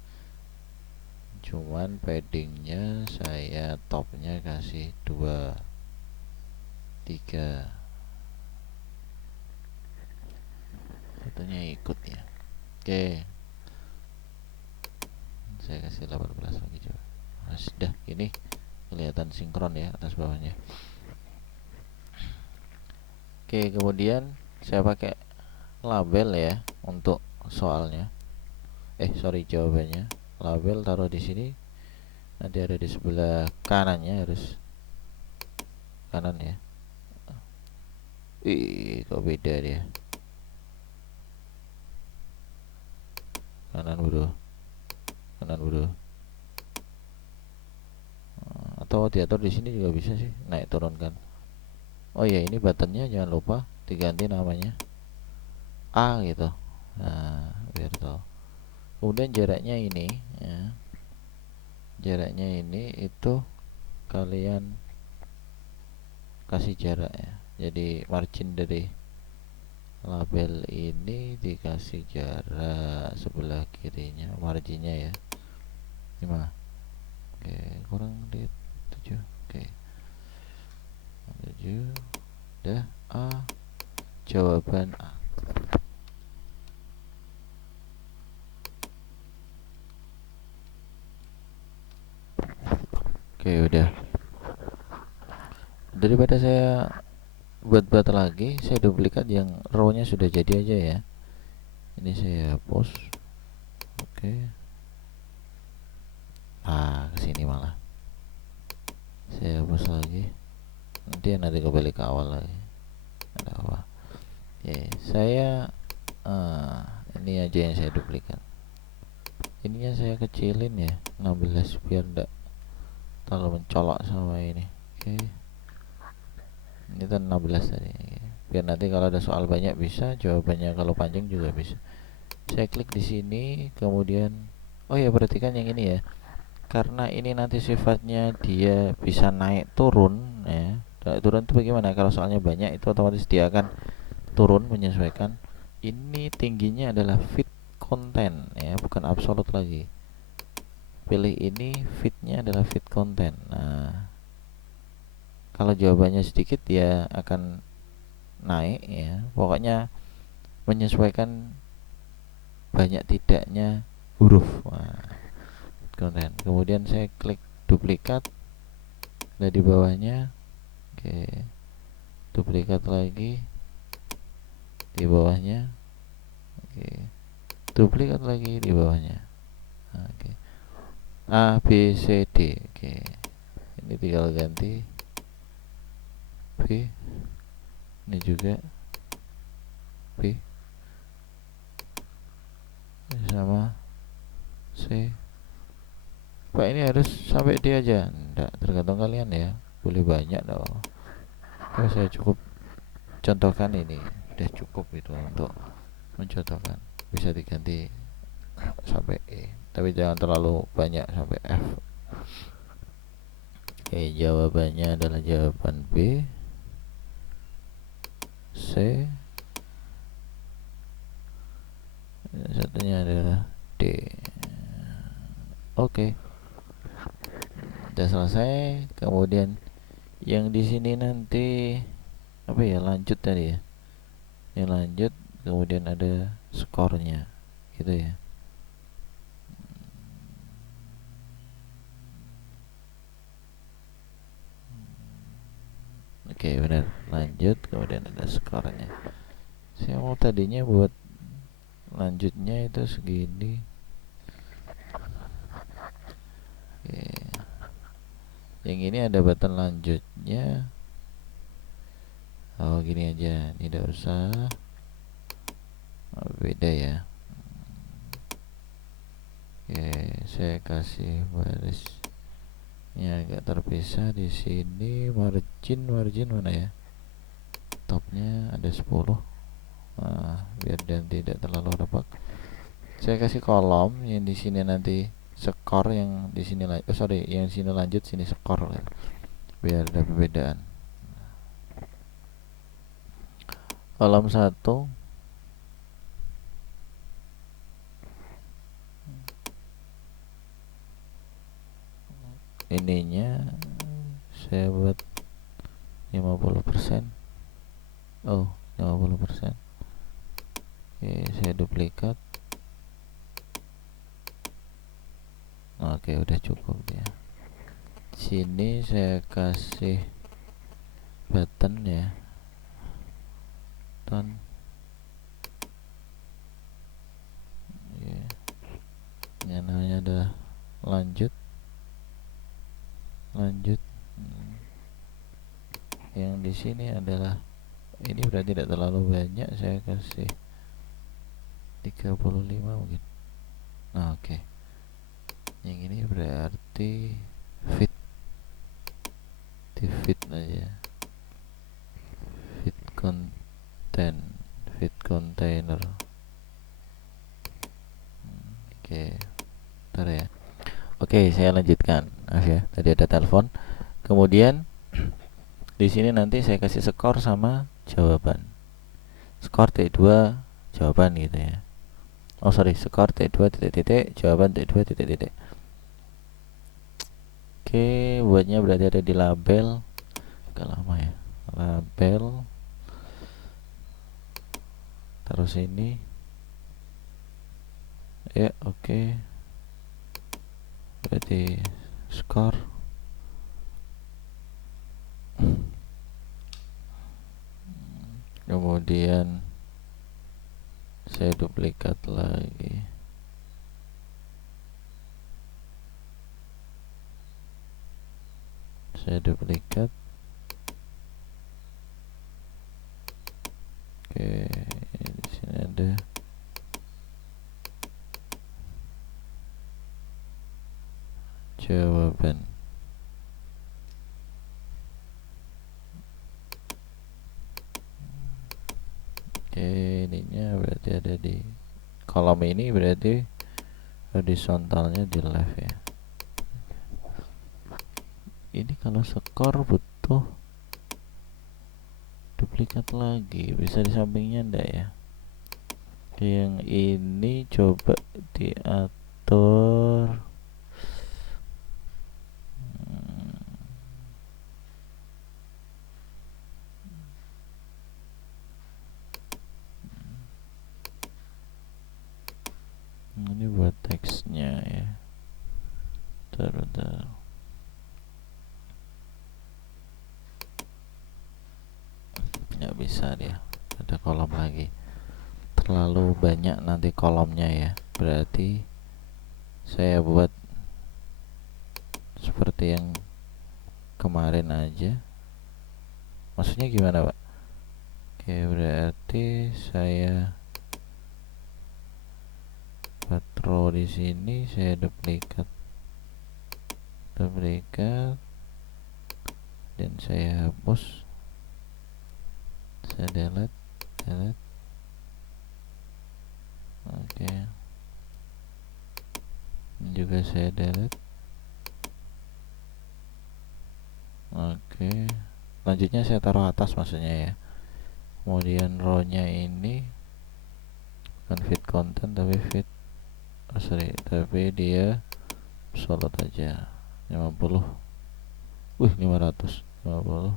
Cuman paddingnya saya topnya kasih 2, 3. Satunya ikut ya. Oke, saya kasih 18 lagi coba. Nah, sudah ini kelihatan sinkron ya atas bawahnya. Oke, kemudian saya pakai label ya untuk soalnya. Jawabannya. Label taruh di sini. Nanti ada di sebelah kanannya, harus kanan ya. Kok beda dia. Kanan bro. Atau diatur di sini juga bisa sih, naik turunkan. Oh ya, ini buttonnya jangan lupa diganti namanya A gitu. Nah, biar tahu. Kemudian jaraknya ini ya. Jaraknya ini itu kalian kasih jarak ya. Jadi margin dari label ini dikasih jarak sebelah kirinya, marginnya ya 5. Oke, kurang di 7. Oke, 7. Udah. A, jawaban A. Oke, udah. Daripada saya buat lagi, saya duplikat yang row-nya sudah jadi aja ya. Ini saya hapus. Oke. Kesini malah saya hapus lagi. Nanti kembali ke awal lagi. Ada apa? Saya ini aja yang saya duplikat. Ininya saya kecilin ya, 16 biar enggak terlalu mencolok sama ini. Oke. Ini kan 16 tadi. Biar nanti kalau ada soal banyak bisa, jawabannya kalau panjang juga bisa. Saya klik di sini, kemudian perhatikan yang ini ya. Karena ini nanti sifatnya dia bisa naik turun ya. Turun itu bagaimana? Kalau soalnya banyak itu otomatis dia akan turun menyesuaikan. Ini tingginya adalah fit content ya, bukan absolut lagi. Pilih ini, fitnya adalah fit content. Nah, kalau jawabannya sedikit dia akan naik ya. Pokoknya menyesuaikan banyak tidaknya huruf. Content. Kemudian saya klik duplikat. Ada di bawahnya. Oke. Duplikat lagi di bawahnya. Oke. Duplikat lagi di bawahnya. Oke. A B C D. Oke. Ini tinggal ganti B. Ini juga B sama C. Pak, ini harus sampai D aja? Enggak, tergantung kalian ya. Boleh banyak dong. Kalau saya cukup contohkan ini, udah cukup itu untuk mencontohkan. Bisa diganti sampai E, tapi jangan terlalu banyak sampai F. Oke, jawabannya adalah jawaban B, C, satunya adalah D. Oke, udah selesai. Kemudian Yang di sini nanti apa ya, lanjut tadi ya, ini lanjut, kemudian ada skornya gitu ya. Oke, benar, lanjut kemudian ada skornya. Saya mau tadinya buat lanjutnya itu segini. Oke, yang ini ada button lanjutnya. Oh, gini aja, tidak usah. Oh, beda ya. Oke, saya kasih barisnya agak terpisah di sini. Margin mana ya? Topnya ada 10. Nah, biar dan tidak terlalu rapat. Saya kasih kolom yang di sini nanti skor, yang di sini yang di sini lanjut, sini skor ya. Biar ada perbedaan. Kolom 1 ininya saya buat 50%. Oh, 50%. Oke, saya duplikat. Oke, udah cukup ya. Sini saya kasih button ya, button ya. Yang namanya adalah lanjut. Yang di sini adalah, ini berarti tidak terlalu banyak, saya kasih 35 mungkin. Nah, oke. Yang ini berarti fit aja, fit container. Oke, bentar ya. Oke, saya lanjutkan. Maaf ya, tadi ada telepon. Kemudian di sini nanti saya kasih skor sama jawaban. Skor T2 jawaban gitu ya. Oh sorry, skor T2 titik jawaban T2 titik. Oke, buatnya berarti ada di label. Agak lama ya. Label. Terus ini. Ya, oke. Berarti skor. Kemudian saya duplikat lagi. Saya duplikat. Oke, di sini ada jawaban. Oke, ininya berarti ada di kolom ini, berarti horizontalnya di left ya. Ini kalau skor butuh duplikat lagi, bisa di sampingnya enggak ya? Yang ini coba diatur. Ini buat teksnya ya. Bentar. Nggak bisa dia, ada kolom lagi, terlalu banyak nanti kolomnya ya. Berarti saya buat seperti yang kemarin aja. Maksudnya gimana, Pak? Oke, berarti saya buat row di sini, saya duplikat dan saya hapus. Saya delete. Oke, ini juga saya delete. Oke, lanjutnya saya taruh atas maksudnya ya. Kemudian row-nya ini bukan fit content tapi tapi dia absolute aja 50. 500. 50,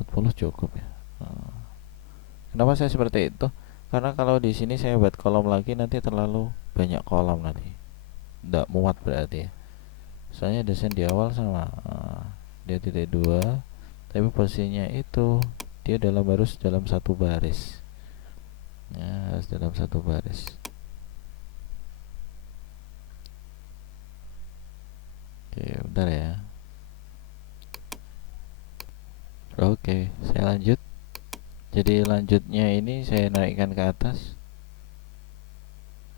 40 cukup ya. Kenapa saya seperti itu? Karena kalau di sini saya buat kolom lagi nanti terlalu banyak kolom nanti, tidak muat berarti ya. Soalnya desain di awal sama, dia titik dua, tapi posisinya itu dia harus dalam satu baris ya, harus dalam satu baris. Oke, bentar ya. Oke, saya lanjut. Jadi lanjutnya ini saya naikkan ke atas.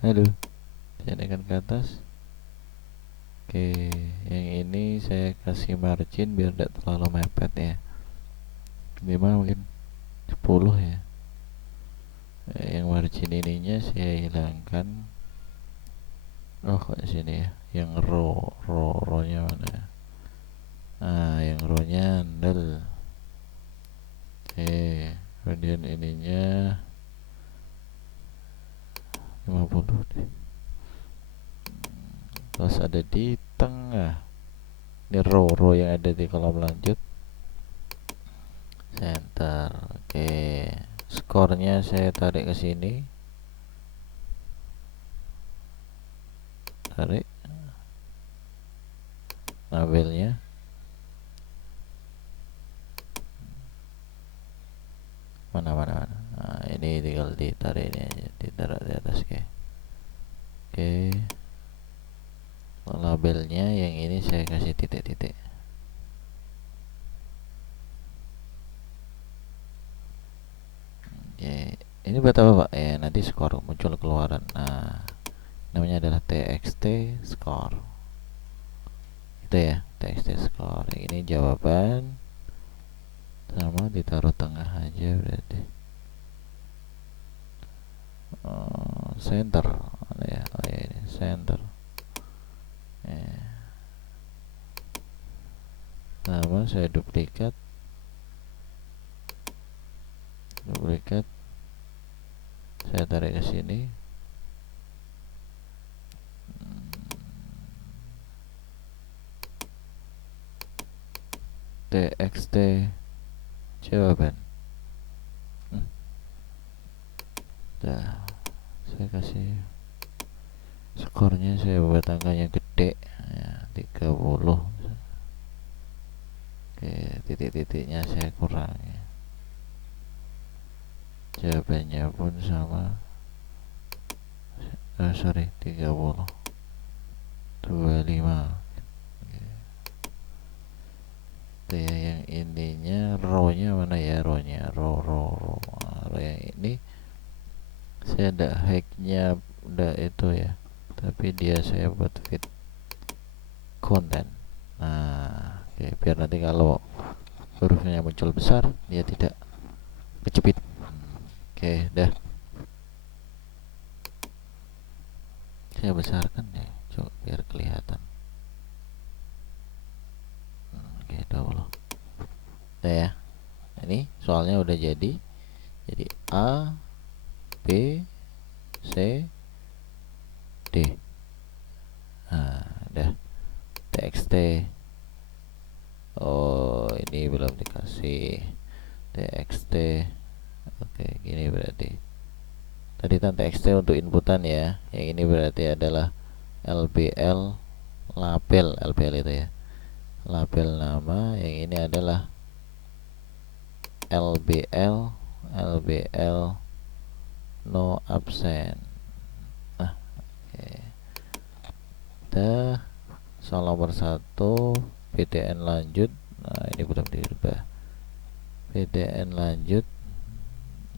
Aduh, saya naikkan ke atas. Oke, yang ini saya kasih margin biar tidak terlalu mepet ya. Minimal mungkin 10 ya. Yang margin ininya saya hilangkan. Oh, kok di sini ya? Yang row-nya mana ya? Nah, yang row-nya 0. Kemudian ininya 50 deh. Terus ada di tengah. Ini row yang ada di kolom lanjut. Center. Oke. Skornya saya tarik ke sini. Tarik. Labelnya. Mana. Nah, ini tinggal ditarik ini aja, ditaruh di atas oke. Labelnya yang ini saya kasih titik-titik. Oke, ini buat apa Pak? Ya nanti skor muncul keluaran. Nah, namanya adalah txt score. Itu ya, txt score. Yang ini jawaban, sama ditaruh tengah aja berarti. Center ya, ini center. Sama saya duplikat, saya tarik ke sini. txt jawaban. Nah, saya kasih skornya, saya buat angkanya gede ya, 30. Oke, titik-titiknya saya kurangi. Jawabannya pun sama. 30 25. Oke, yang ininya row-nya mana ya? Row-nya row yang ini saya ada hacknya, udah itu ya, tapi dia saya buat fit content. Nah, oke, biar nanti kalau hurufnya muncul besar dia tidak kejepit. Oke, dah. Saya besarkan ya, coba biar kelihatan. Oke, dulu. Udah ya. Ini soalnya udah jadi A, B, C, D. Nah, udah. txt. Oh, ini belum dikasih txt. Oke, gini berarti. Tadi kan txt untuk inputan ya. Yang ini berarti adalah LBL, label LBL itu ya. Label nama, yang ini adalah LBL no absent. Nah, oke. Dah. Soal nomor 1 PDN lanjut. Nah, ini belum dirubah. PDN lanjut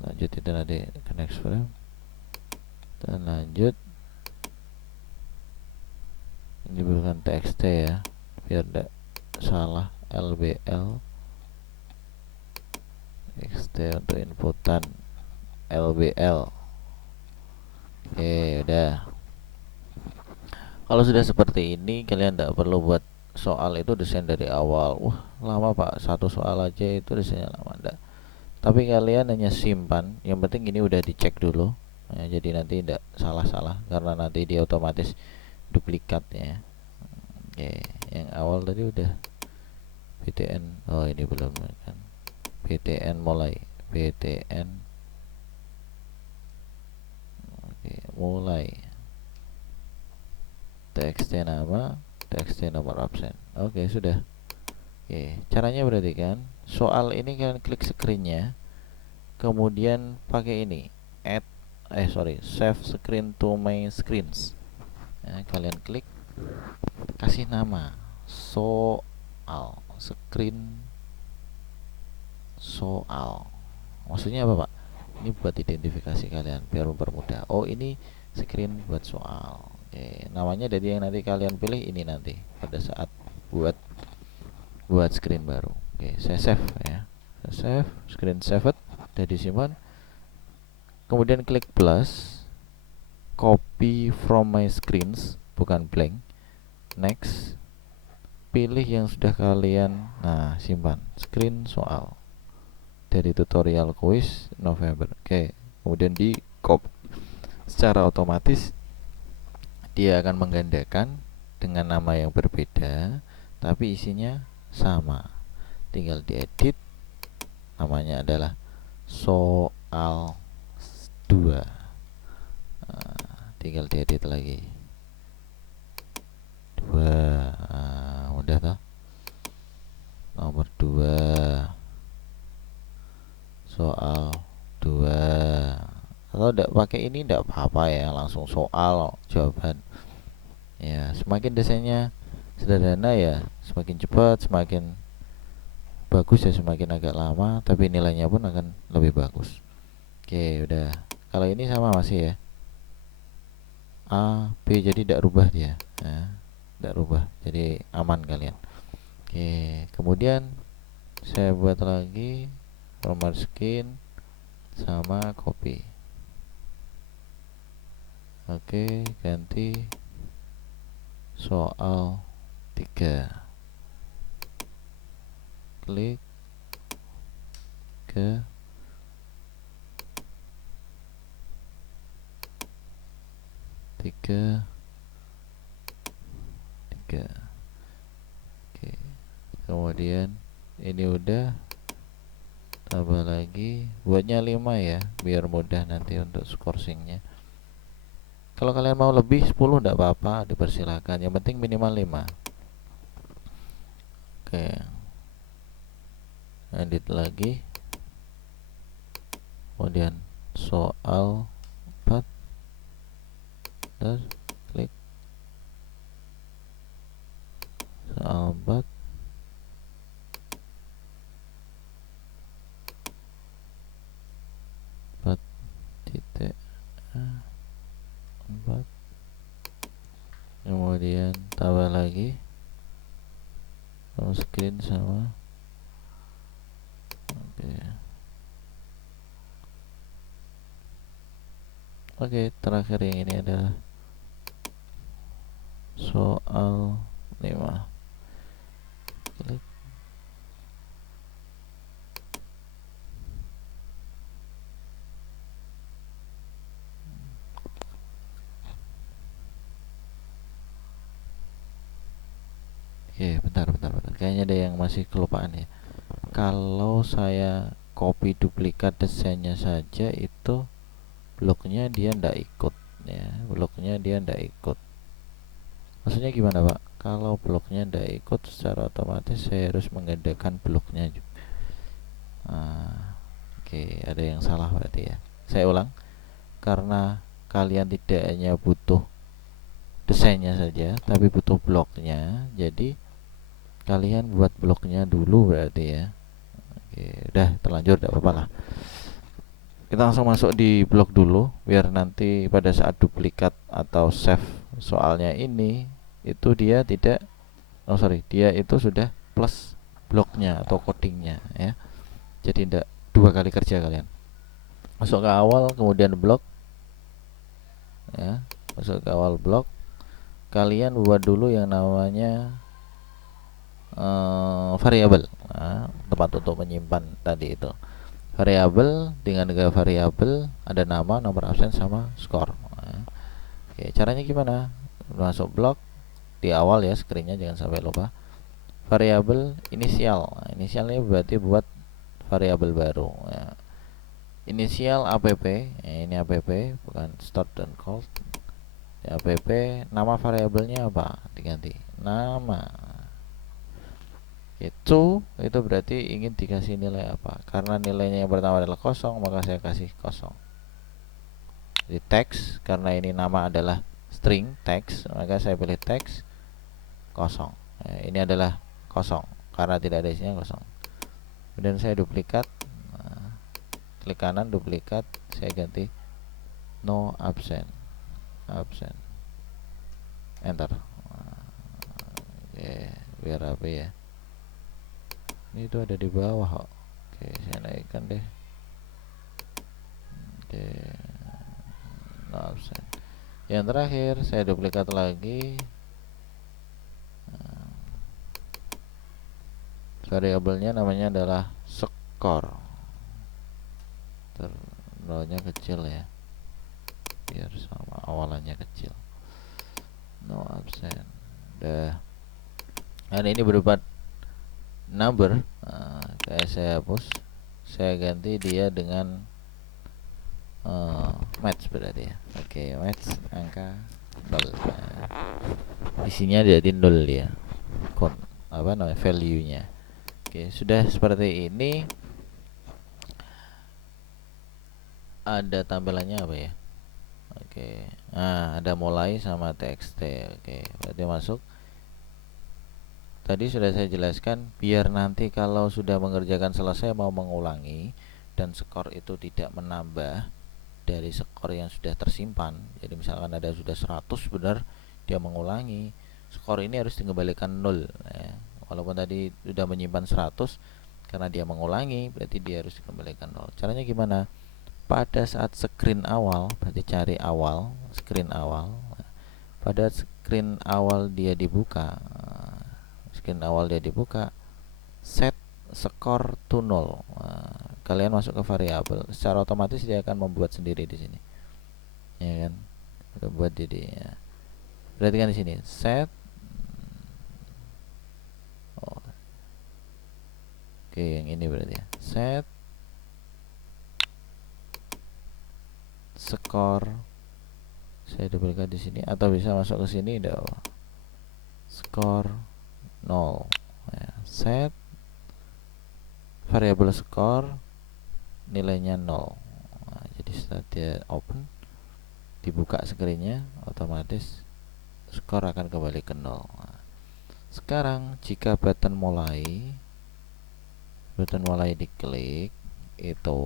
itu nanti ke next frame dan lanjut. Ini bukan txt ya, biar tidak salah. LBL txt untuk inputan LBL. Oke, udah. Kalau sudah seperti ini, kalian tidak perlu buat soal itu desain dari awal. Wah, lama Pak, satu soal aja itu desainnya lama. Enggak. Tapi kalian hanya simpan. Yang penting ini udah dicek dulu. Nah, jadi nanti tidak salah-salah, karena nanti dia otomatis duplikat ya. Oke, yang awal tadi udah btn, oh ini belum kan, btn mulai, btn, oke, mulai, txt nama, txt nomor absen. Oke, sudah. Oke, caranya berarti kan soal ini kalian klik screennya, kemudian pakai ini add save screen to my screens ya, kalian klik, kasih nama soal, screen soal. Maksudnya apa pak? Ini buat identifikasi kalian biar mempermudah. Oh ini screen buat soal. Oke, namanya dari yang nanti kalian pilih ini nanti pada saat buat screen baru. Oke, saya save ya, saya save, screen saved, udah disimpan. Kemudian klik plus, copy from my screens, bukan blank, next, pilih yang sudah kalian, nah simpan, screen soal dari tutorial quiz November. Oke, kemudian di copy, secara otomatis dia akan menggandakan dengan nama yang berbeda tapi isinya sama, tinggal diedit, namanya adalah soal 2. Nah, tinggal diedit lagi 2. Udah toh, nomor 2, soal 2. Atau tidak pakai ini tidak apa-apa ya, langsung soal jawaban ya. Semakin desainnya sederhana ya semakin cepat, semakin bagus ya semakin agak lama, tapi nilainya pun akan lebih bagus. Oke, udah. Kalau ini sama masih ya, A, B, jadi tidak rubah dia ya, tidak rubah, jadi aman kalian. Oke, kemudian saya buat lagi format skin sama copy. Oke, ganti soal 3, klik ke tiga. Oke, kemudian ini udah, tambah lagi, buatnya 5 ya biar mudah nanti untuk scoring-nya. Kalau kalian mau lebih 10 tidak apa-apa, dipersilakan, yang penting minimal 5. Oke, edit lagi, kemudian soal 4, dan klik soal 4, titik 4, kemudian tambah lagi screen sama. Oke, terakhir yang ini adalah soal 5, klik. Oke, bentar. Kayaknya ada yang masih kelupaan ya. Kalau saya copy duplikat desainnya saja itu bloknya dia ndak ikut ya, maksudnya gimana pak? Kalau bloknya ndak ikut, secara otomatis saya harus menggandakan bloknya juga. Oke, ada yang salah berarti ya. Saya ulang, karena kalian tidak hanya butuh desainnya saja tapi butuh bloknya, jadi kalian buat bloknya dulu berarti ya. Oke, udah terlanjur, tidak apa-apa lah. Kita langsung masuk di blok dulu biar nanti pada saat duplikat atau save soalnya ini itu dia tidak, dia itu sudah plus bloknya atau codingnya ya, jadi tidak 2 kali kerja kalian. Masuk ke awal kemudian blok ya, masuk ke awal blok, kalian buat dulu yang namanya variabel, tempat untuk menyimpan tadi itu. Variabel dengan variabel ada nama, nomor absen sama skor. Oke, caranya gimana? Masuk blok di awal ya, screennya jangan sampai lupa. variabel inisial. Nah, inisialnya berarti buat variabel baru ya. Inisial app ya, ini app bukan start dan call ya, app. Nama variabelnya apa, diganti nama. Itu berarti ingin dikasih nilai apa, karena nilainya yang pertama adalah kosong maka saya kasih kosong. Jadi teks, karena ini nama adalah string teks maka saya pilih teks kosong ya, ini adalah kosong karena tidak ada isinya, kosong. Kemudian saya duplikat, klik kanan duplikat, saya ganti no absent, enter. Oke, biar apa ya, ini itu ada di bawah kok. Oke, saya naikkan deh. Oke, no absent. Yang terakhir saya duplikat lagi, variabelnya namanya adalah skor, nolnya kecil ya biar sama awalannya kecil, no absent. Udah, dan ini berupa number. Kayak saya hapus, saya ganti dia dengan match berarti ya. Oke, match angka 0. Isinya jadi 0 ya, apa namanya, value nya. Oke, sudah seperti ini. Ada tampilannya apa ya? Oke, nah ada mulai sama txt. Oke, berarti masuk. Tadi sudah saya jelaskan biar nanti kalau sudah mengerjakan selesai mau mengulangi dan skor itu tidak menambah dari skor yang sudah tersimpan. Jadi misalkan ada sudah 100 benar, dia mengulangi, skor ini harus dikembalikan 0 ya. Walaupun tadi sudah menyimpan 100, karena dia mengulangi berarti dia harus dikembalikan 0. Caranya gimana? Pada saat screen awal, berarti cari awal, screen awal. Pada screen awal dia dibuka, set skor to 0. Kalian masuk ke variabel, secara otomatis dia akan membuat sendiri di sini, ya kan? Buat jadi ya. Perhatikan di sini, set. Oke, yang ini berarti ya, set skor. Saya duplikat di sini atau bisa masuk ke sini, skor 0 ya. Set variabel skor nilainya 0. Nah, jadi setelah dia open, dibuka screennya, otomatis skor akan kembali ke 0. Nah, sekarang jika button mulai diklik, itu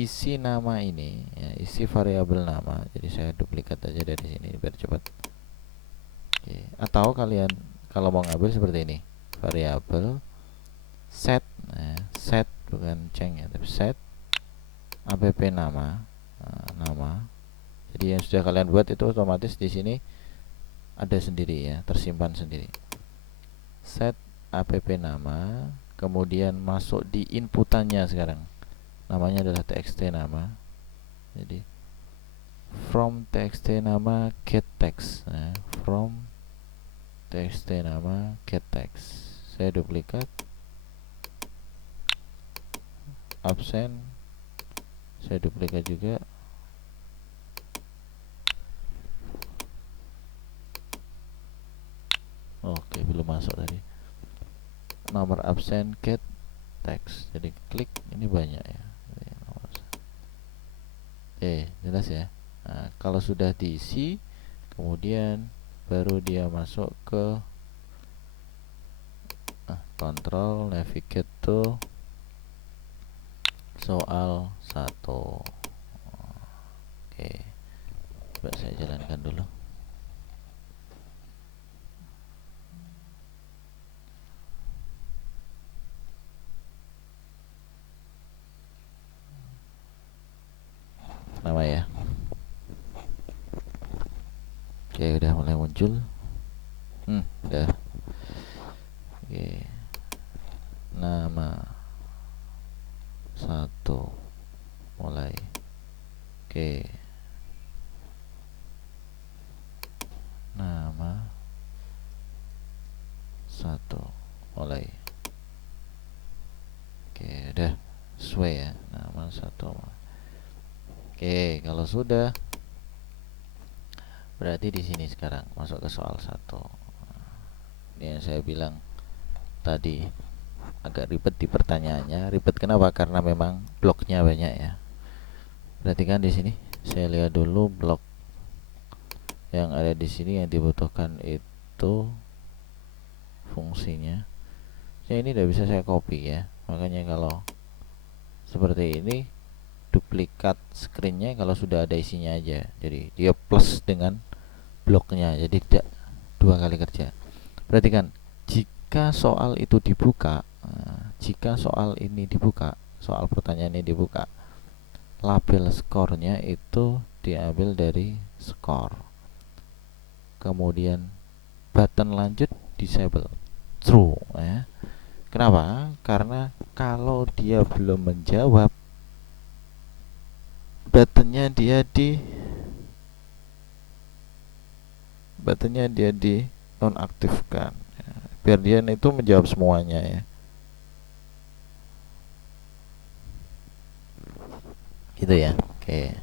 isi nama ini ya, isi variabel nama. Jadi saya duplikat aja dari sini biar cepat. Oke. Atau kalian kalau mau ngambil seperti ini, variabel set, set bukan ceng ya, tapi set app nama. Nama. Jadi yang sudah kalian buat itu otomatis di sini ada sendiri ya, tersimpan sendiri. Set app nama, kemudian masuk di inputannya sekarang. Namanya adalah txt nama. Jadi from txt nama get text. Nah, from txt nama get text. Saya duplikat, absen, saya duplikat juga. Oke, belum masuk tadi. Nomor absen get text. Jadi klik, ini banyak ya. Jelas ya. Nah, kalau sudah diisi, kemudian baru dia masuk ke kontrol, navigate to soal 1. Oke, coba saya jalankan dulu. Nama ya. Oke, udah mulai muncul. Udah. Oke. Nama 1 mulai. Oke. Nama 1. mulai. Oke, udah sesuai ya, nama satu. Oke, kalau sudah, berarti di sini sekarang masuk ke soal satu. Ini yang saya bilang tadi agak ribet di pertanyaannya. Ribet kenapa? Karena memang bloknya banyak ya. Berarti kan di sini saya lihat dulu blok yang ada di sini yang dibutuhkan itu fungsinya. Ini tidak bisa saya copy ya. Makanya kalau seperti ini duplikat screennya kalau sudah ada isinya aja. Jadi dia plus dengan bloknya. Jadi tidak dua kali kerja. Perhatikan, jika soal itu dibuka, jika soal ini dibuka, soal pertanyaan ini dibuka, label skornya itu diambil dari skor. Kemudian button lanjut disable true ya. Kenapa? Karena kalau dia belum menjawab, buttonnya dia di nonaktifkan ya, biar dia itu menjawab semuanya ya. Gitu ya. Oke.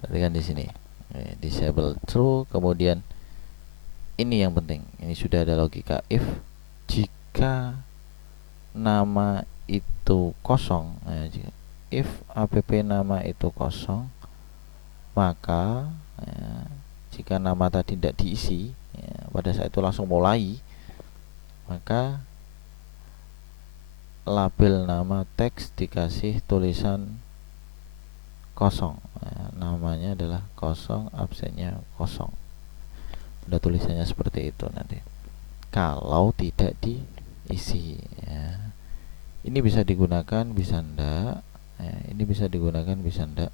Berarti kan di sini disable true, kemudian ini yang penting. Ini sudah ada logika if jika nama itu kosong. If app nama itu kosong, maka jika nama tadi tidak diisi ya, pada saat itu langsung mulai, maka label nama teks dikasih tulisan kosong ya, namanya adalah kosong, absennya kosong. Udah tulisannya seperti itu nanti. Kalau tidak diisi ya. Ini bisa digunakan, bisa ndak ya, ini bisa digunakan, bisa ndak.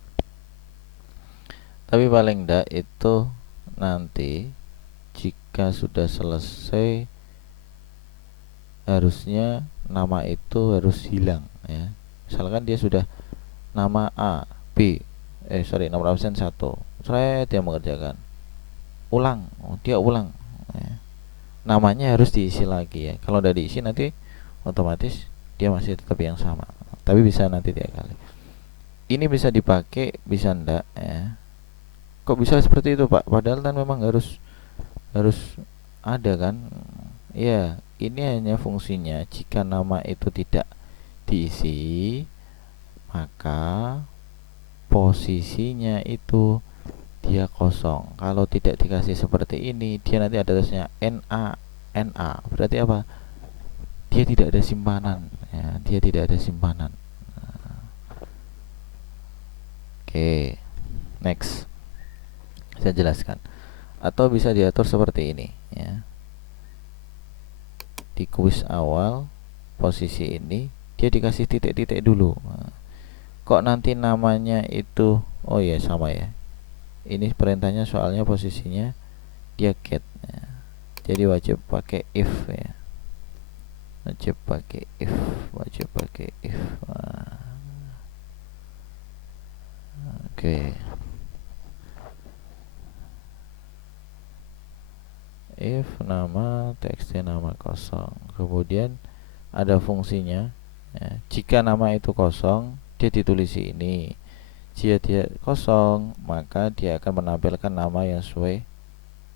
Tapi paling ndak itu nanti jika sudah selesai harusnya nama itu harus hilang ya. Misalkan dia sudah nama A, B, nomor absen 1, dia mengerjakan ulang, dia ulang ya. Namanya harus diisi lagi ya. Kalau udah diisi nanti otomatis dia masih tetap yang sama, tapi bisa nanti 3 kali. Ini bisa dipakai, bisa ndak ya. Kok bisa seperti itu Pak? Padahal kan memang harus ada kan. Ya, ini hanya fungsinya jika nama itu tidak diisi, maka posisinya itu dia kosong. Kalau tidak dikasih seperti ini, dia nanti ada tulisnya NA. Berarti apa? Dia tidak ada simpanan ya, dia tidak ada simpanan. Oke, next. Saya jelaskan. Atau bisa diatur seperti ini ya. Di kuis awal posisi ini dia dikasih titik-titik dulu. Kok nanti namanya itu sama ya. Ini perintahnya soalnya posisinya dia get ya. Jadi wajib pakai if ya. Wajib pakai if. Oke. If nama teksnya nama kosong, kemudian ada fungsinya ya. Jika nama itu kosong, dia ditulis ini. Jika dia kosong, maka dia akan menampilkan nama yang sesuai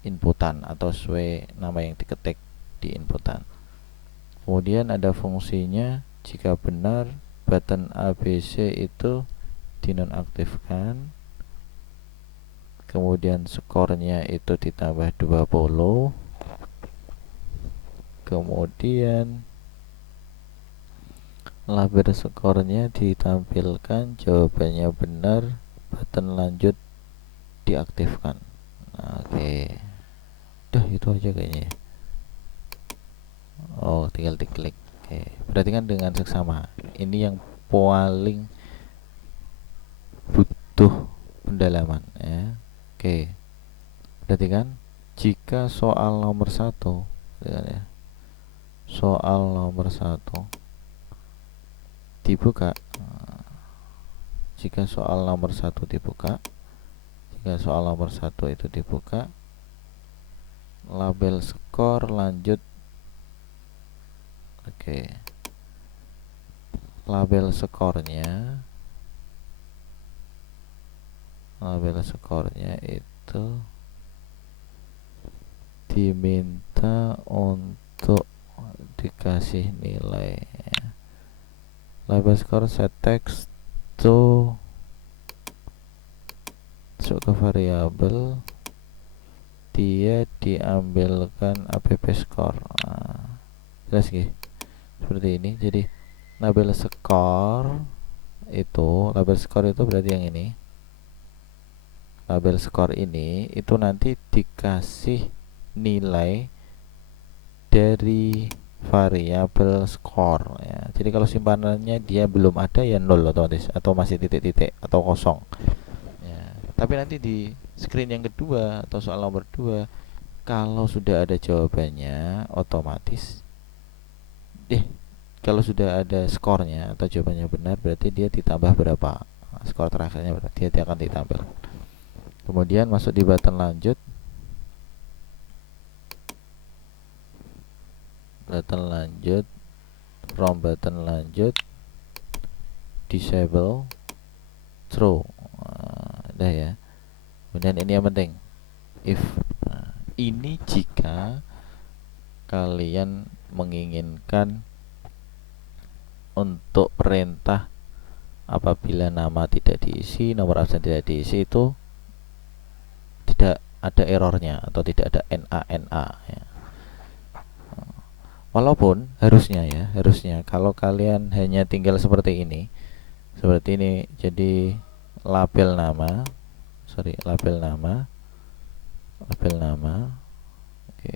inputan atau sesuai nama yang diketik di inputan. Kemudian ada fungsinya jika benar button ABC itu dinonaktifkan, kemudian skornya itu ditambah 20, kemudian label skornya ditampilkan, jawabannya benar, button lanjut diaktifkan. Oke. Udah itu aja kayaknya. Tinggal diklik. Oke. Berarti kan dengan seksama. Ini yang paling butuh pendalaman ya. Oke. Berarti kan jika soal nomor 1 ya, soal nomor 1 dibuka, jika soal nomor 1 dibuka, itu dibuka, label skor lanjut. Oke, label skornya itu diminta untuk dikasih nilai. Label skor set text to masuk ke variabel, dia diambilkan app score. Nah, jelas gak? Seperti ini. Jadi label skor itu berarti yang ini. Label skor ini itu nanti dikasih nilai dari variabel skor ya. Jadi kalau simpanannya dia belum ada ya 0 otomatis, atau masih titik-titik atau kosong ya. Tapi nanti di screen yang kedua atau soal nomor 2, kalau sudah ada jawabannya otomatis kalau sudah ada skornya atau jawabannya benar, berarti dia ditambah berapa, skor terakhirnya berapa, dia akan ditampil. Kemudian masuk di button lanjut, from button lanjut disable true. Udah ya. Kemudian ini yang penting, if. Ini jika kalian menginginkan untuk perintah apabila nama tidak diisi, nomor absen tidak diisi, itu tidak ada errornya atau tidak ada NA ya. Walaupun harusnya kalau kalian hanya tinggal seperti ini, jadi label nama, oke.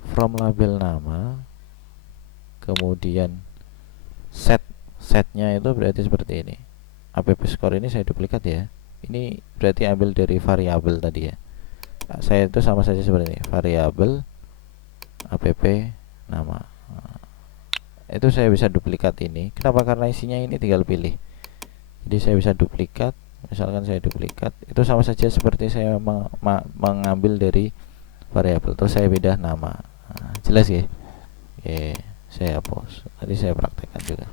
From label nama, kemudian setnya itu berarti seperti ini. App score ini saya duplikat ya. Ini berarti ambil dari variabel tadi ya. Saya itu sama saja seperti ini, variabel app nama. Itu saya bisa duplikat ini. Kenapa? Karena isinya ini tinggal pilih. Jadi saya bisa duplikat. Misalkan saya duplikat, itu sama saja seperti saya mengambil dari variabel terus saya pindah nama. Jelas ya? Oke, saya hapus. Tadi saya praktekkan juga.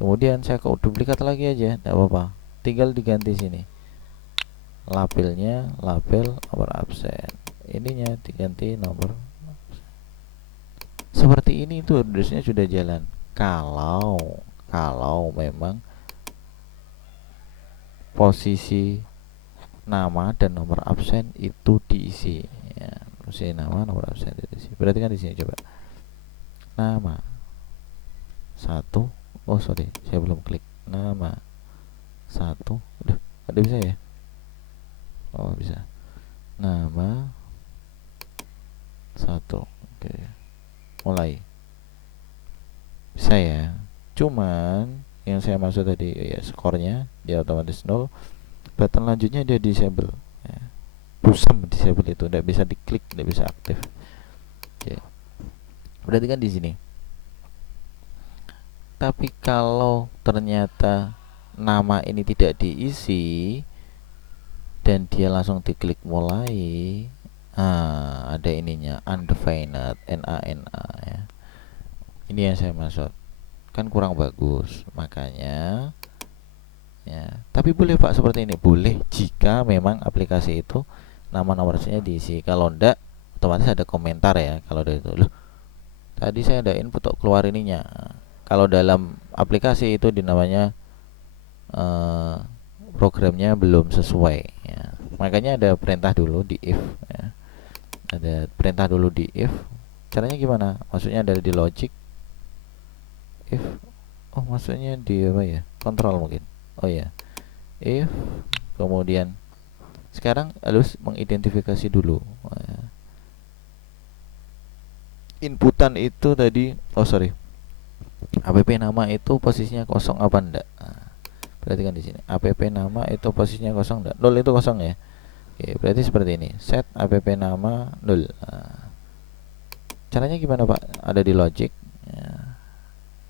Kemudian saya duplikat lagi aja, tidak apa-apa. Tinggal diganti sini. Labelnya label nomor absen. Ininya diganti nomor absen. Seperti ini itu harusnya sudah jalan. Kalau memang posisi nama dan nomor absen itu diisi ya. Posisi nama, nomor absen itu diisi. Berarti kan di sini coba. Nama 1. Oh sorry, saya belum klik. Nama 1. Udah, ada bisa ya? Oh bisa. Nama 1. Oke. Mulai. Bisa ya. Cuman yang saya maksud tadi ya, skornya dia otomatis 0. Button lanjutnya dia disable ya. Busam disable itu, tidak bisa diklik, tidak bisa aktif. Oke. Berarti kan di sini. Tapi kalau ternyata nama ini tidak diisi dan dia langsung diklik mulai, ada ininya undefined NA ya. Ini yang saya maksud, kan kurang bagus. Makanya ya, tapi boleh Pak seperti ini, boleh jika memang aplikasi itu nama nomornya diisi. Kalau enggak, otomatis ada komentar ya. Kalau dari itu, loh, tadi saya ada input untuk keluar ininya. Kalau dalam aplikasi itu dinamanya programnya belum sesuai ya. Makanya ada perintah dulu di if ya. Ada perintah dulu di if. Caranya gimana? Maksudnya ada di logic if. Oh, maksudnya di apa ya? Kontrol mungkin. Oh ya. If kemudian sekarang harus mengidentifikasi dulu ya. Inputan itu tadi, oh sorry, app nama itu posisinya kosong apa enggak? Berarti kan di sini app nama itu posisinya kosong enggak? 0 itu kosong ya. Oke, berarti seperti ini. Set app nama 0. Caranya gimana Pak? Ada di logic ya,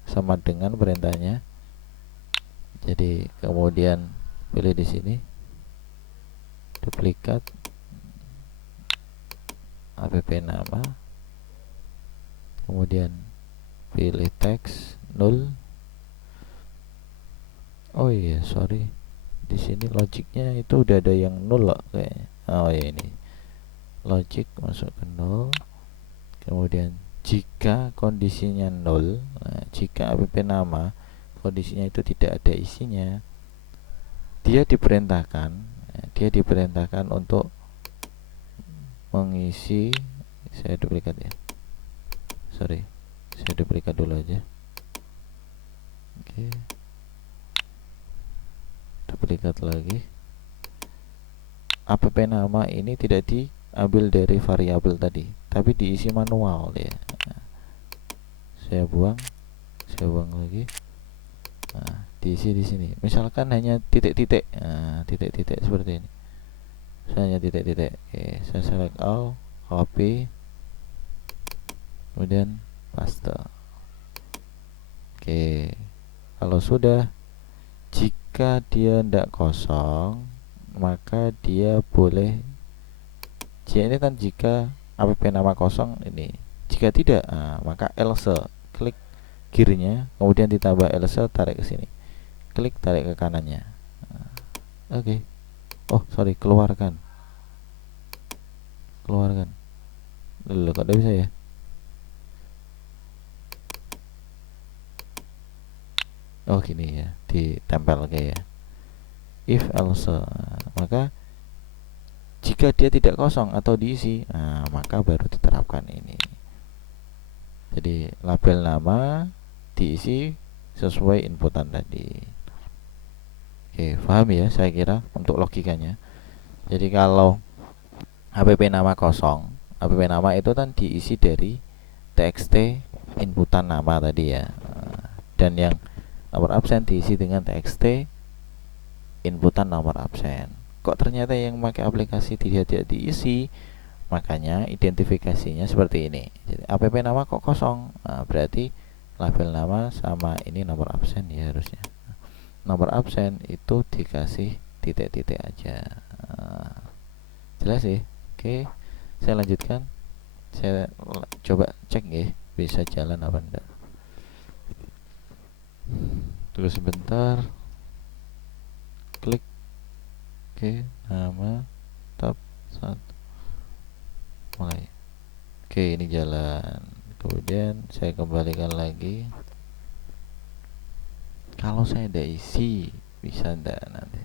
sama dengan perintahnya. Jadi kemudian pilih di sini, duplikat, app nama, kemudian pilih teks null. Oh iya, sorry, di sini logiknya itu udah ada yang null loh kayaknya. Oh ya, ini logic masuk ke nol. Kemudian jika kondisinya nol, nah, jika app nama kondisinya itu tidak ada isinya, dia diperintahkan untuk mengisi. Saya duplikat ya, sorry, saya duplikat dulu aja. Oke, duplikat lagi. App nama ini tidak diambil dari variabel tadi, tapi diisi manual ya. Nah, saya buang lagi. Nah, diisi di sini. Misalkan hanya titik-titik, nah, titik-titik seperti ini. Hanya titik-titik. Oke, saya select all, copy, kemudian paste. Oke, kalau sudah, jika dia tidak kosong, maka dia boleh. Ini kan jika app nama kosong ini. Jika tidak, maka else. Klik gearnya, kemudian ditambah else, tarik ke sini. Klik, tarik ke kanannya. Oke. Oh, sorry, keluarkan. Loh, kok bisa ya? Oh, gini ya, ditempel kayak ya. If else, maka jika dia tidak kosong atau diisi, maka baru diterapkan ini. Jadi label nama diisi sesuai inputan tadi. Oke, paham ya saya kira untuk logikanya. Jadi kalau app nama kosong, app nama itu kan diisi dari txt inputan nama tadi ya. Dan yang nomor absen diisi dengan txt inputan nomor absen. Kok ternyata yang pakai aplikasi tidak diisi? Makanya identifikasinya seperti ini. Jadi app nama kok kosong, berarti label nama sama ini nomor absen ya harusnya. Nomor absen itu dikasih titik-titik aja. Jelas sih. Oke, saya lanjutkan. Saya coba cek ya, bisa jalan apa enggak. Tunggu sebentar. Klik. Oke, nama tab 1 mulai. Oke, ini jalan. Kemudian saya kembalikan lagi. Kalau saya tidak isi, bisa enggak nanti?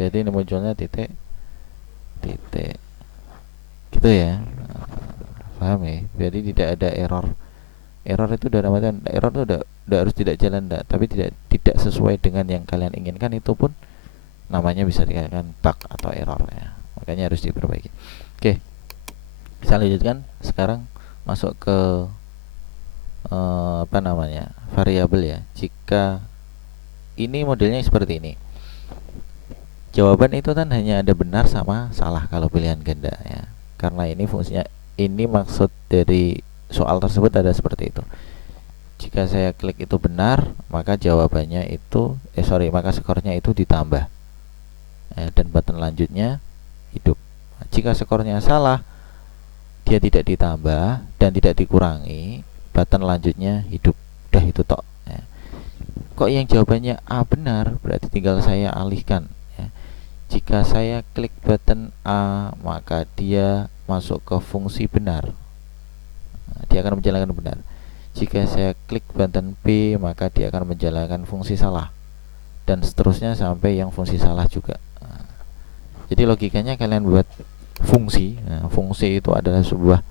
Jadi ini munculnya titik gitu ya. Paham ya? Jadi tidak ada error. Error itu dalam artian error itu udah harus tidak jalan, tapi tidak sesuai dengan yang kalian inginkan, itu pun namanya bisa dikatakan bug atau error ya. Makanya harus diperbaiki. Oke, saya lanjutkan. Sekarang masuk ke variabel ya. Jika ini modelnya seperti ini, jawaban itu kan hanya ada benar sama salah kalau pilihan ganda ya. Karena ini fungsinya, ini maksud dari soal tersebut ada seperti itu. Jika saya klik itu benar, maka jawabannya itu maka skornya itu ditambah dan button lanjutnya hidup. Jika skornya salah, dia tidak ditambah dan tidak dikurangi, button lanjutnya hidup. Udah itu tok ya. Kok yang jawabannya A benar, berarti tinggal saya alihkan ya. Jika saya klik button A, maka dia masuk ke fungsi benar. Dia akan menjalankan benar. Jika saya klik button B, maka dia akan menjalankan fungsi salah, dan seterusnya sampai yang fungsi salah juga. Jadi logikanya kalian buat fungsi. Fungsi itu adalah sebuah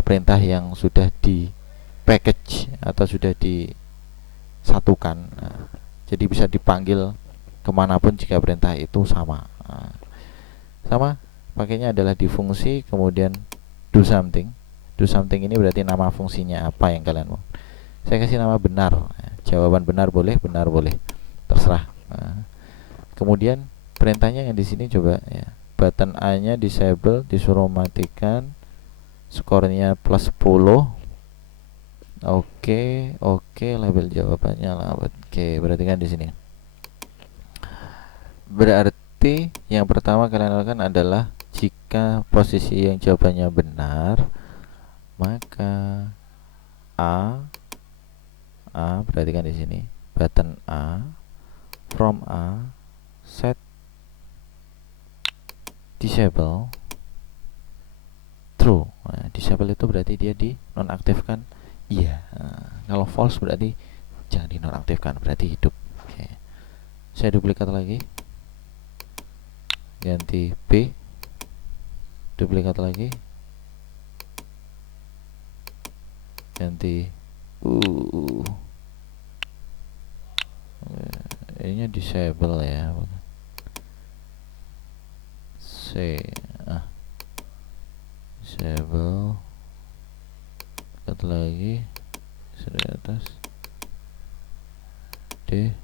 perintah yang sudah di package atau sudah disatukan. Jadi bisa dipanggil kemanapun jika perintah itu sama. Pakainya adalah di fungsi, kemudian do something. Do something ini berarti nama fungsinya apa yang kalian mau. Saya kasih nama benar. Jawaban benar boleh, terserah. Kemudian perintahnya yang di sini coba ya. Button A-nya disable, disuruh matikan. Skornya plus 10. Oke, label jawabannya lah. Oke, berarti kan di sini. Berarti Berarti yang pertama kalian lakukan adalah jika posisi yang jawabannya benar, maka A berarti kan di sini button A from A set disable true. Nah, disable itu berarti dia di nonaktifkan. Iya. Nah, kalau false berarti jangan dinonaktifkan, berarti hidup. Oke. Saya duplikat lagi, ganti B, duplikat lagi, ganti ininya disable ya, C disable, dekat lagi, di atas D.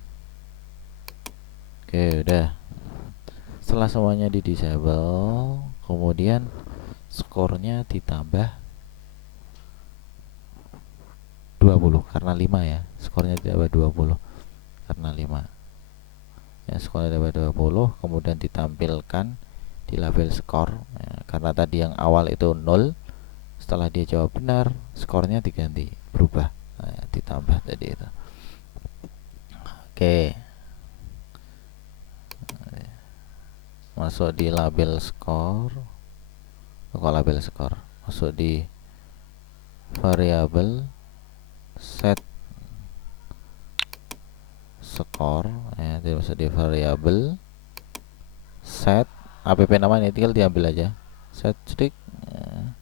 Oke, udah. Setelah semuanya di disable, kemudian skornya ditambah 20 karena 5 ya. Skornya ditambah 20 karena 5. Ya, skornya ditambah 20, kemudian ditampilkan di label skor ya, karena tadi yang awal itu 0. Setelah dia jawab benar, skornya diganti, berubah. Nah, ditambah tadi itu. Oke. Masuk di label skor. Kok label skor? Masuk di variabel set skor ya, dia masuk di variabel set app namanya, tinggal diambil aja set string ya.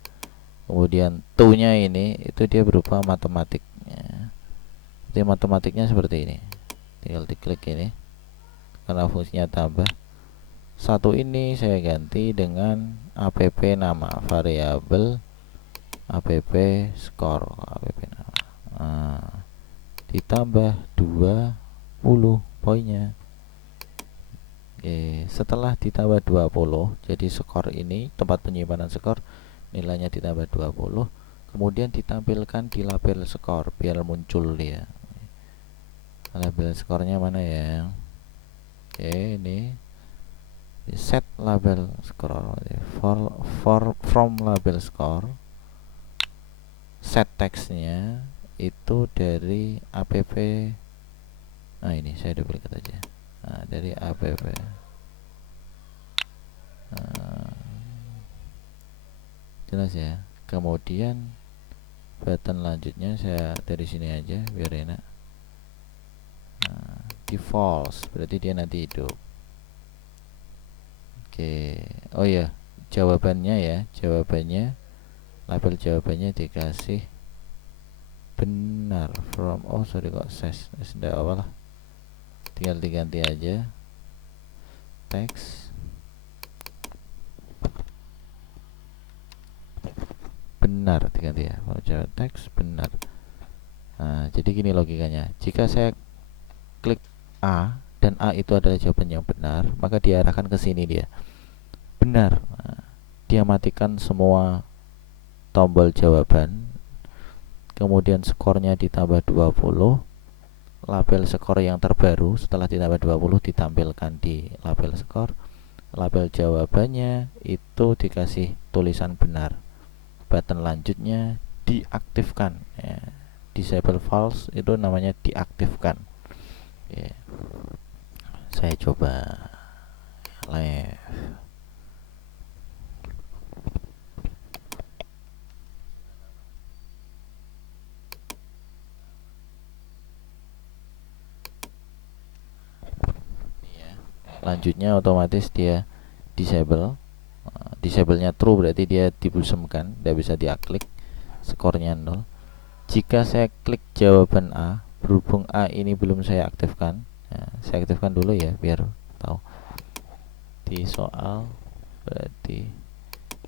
Kemudian to-nya ini itu dia berupa matematik ya. Jadi matematiknya seperti ini, tinggal diklik ini karena fungsinya tambah. Satu ini saya ganti dengan app nama variabel app skor app nama. Nah, ditambah 20 poinnya. Oke, setelah ditambah 20, jadi skor ini tempat penyimpanan skor nilainya ditambah 20, kemudian ditampilkan di label skor biar muncul dia. Label skornya mana ya? Oke, ini set label skor from label skor, set teksnya itu dari app. Nah, ini saya duplikat aja. Nah, dari app. Jelas ya. Kemudian button lanjutnya saya dari sini aja biar enak. Nah, di false berarti dia nanti hidup. Oke. Oh ya, jawabannya ya, label jawabannya dikasih benar from, oh sorry kok sudah awal lah, tinggal diganti aja teks benar, diganti ya, kalau jawab teks benar. Nah, jadi gini logikanya, jika saya klik A dan A itu adalah jawaban yang benar, maka diarahkan ke sini dia benar. Nah, dia matikan semua tombol jawaban, kemudian skornya ditambah 20, label skor yang terbaru setelah ditambah 20 ditampilkan di label skor, label jawabannya itu dikasih tulisan benar, button lanjutnya diaktifkan ya. Disable false itu namanya diaktifkan ya. Saya coba live. Lanjutnya otomatis dia disable. Disable-nya true berarti dia dibusumkan, tidak bisa diaklik, skornya 0. Jika saya klik jawaban A, berhubung A ini belum saya aktifkan, nah, saya aktifkan dulu ya biar tahu. Di soal berarti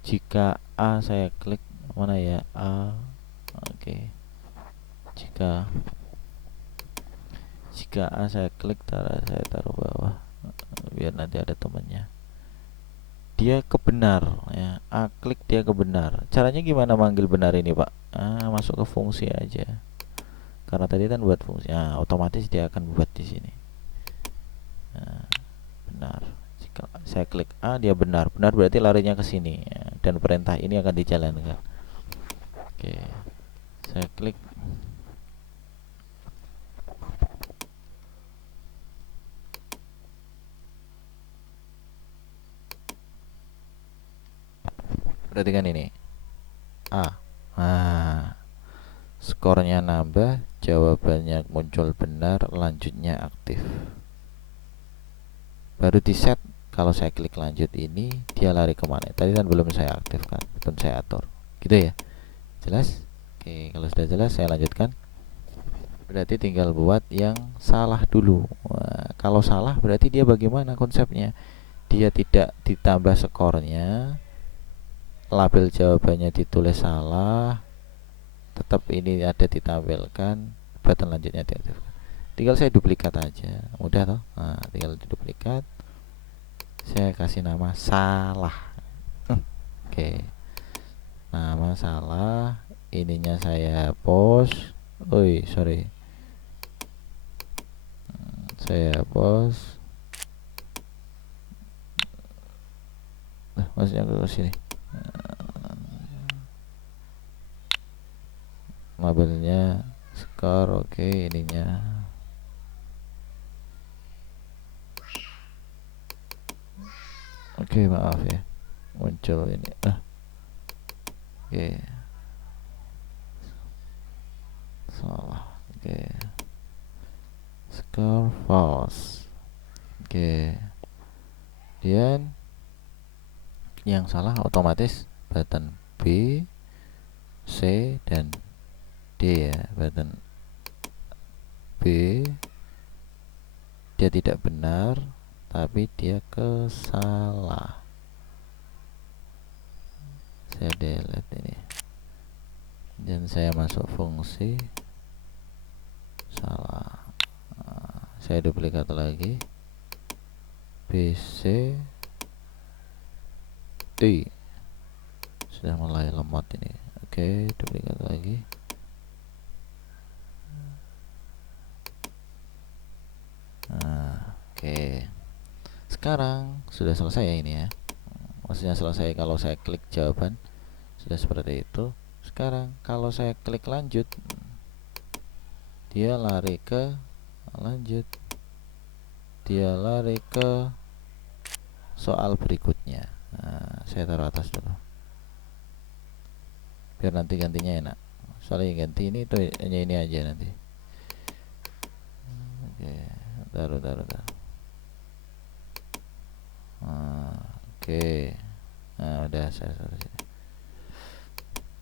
jika A saya klik, mana ya A, oke. Jika A saya klik, saya taruh bawah biar nanti ada temannya. Dia kebenar ya, A klik dia kebenar. Caranya gimana manggil benar ini Pak? Masuk ke fungsi aja, karena tadi kan buat fungsi. Otomatis dia akan buat di sini. Nah, benar. Jika saya klik A, dia benar. Benar berarti larinya ke sini ya, dan perintah ini akan dijalankan. Oke, saya klik. Perhatikan ini A. Nah, skornya nambah, jawabannya muncul benar, lanjutnya aktif. Baru di set. Kalau saya klik lanjut ini, dia lari kemana? Tadi kan belum saya aktifkan, belum saya atur. Gitu ya? Jelas? Oke, kalau sudah jelas saya lanjutkan. Berarti tinggal buat yang salah dulu. Nah, kalau salah berarti dia bagaimana konsepnya? Dia tidak ditambah skornya, label jawabannya ditulis salah, tetap ini ada ditampilkan, button lanjutnya diaktifkan. Tinggal saya duplikat aja, mudah toh. Nah, tinggal diduplikat. Saya kasih nama salah. Oke, nama salah. Ininya saya post. Sorry, saya post. Maksudnya ke sini. Labelnya skor. Oke, ininya. Oke, maaf ya, muncul ini. Oke, salah. Oke, skor false. Oke, kemudian yang salah otomatis button B, C, dan D ya. Button B dia tidak benar, tapi dia kesalah. Saya delete ini dan saya masuk fungsi salah. Saya duplikat lagi BC D. Sudah mulai lemot ini. Oke, duplikat lagi. Oke, sekarang sudah selesai ya ini ya. Maksudnya selesai kalau saya klik jawaban sudah seperti itu. Sekarang kalau saya klik lanjut, dia lari ke lanjut, dia lari ke soal berikutnya. Nah, saya taruh atas dulu biar nanti gantinya enak. Soalnya ganti ini tuh hanya ini aja nanti. Oke, taruh. Oke, nah udah saya taruh sini.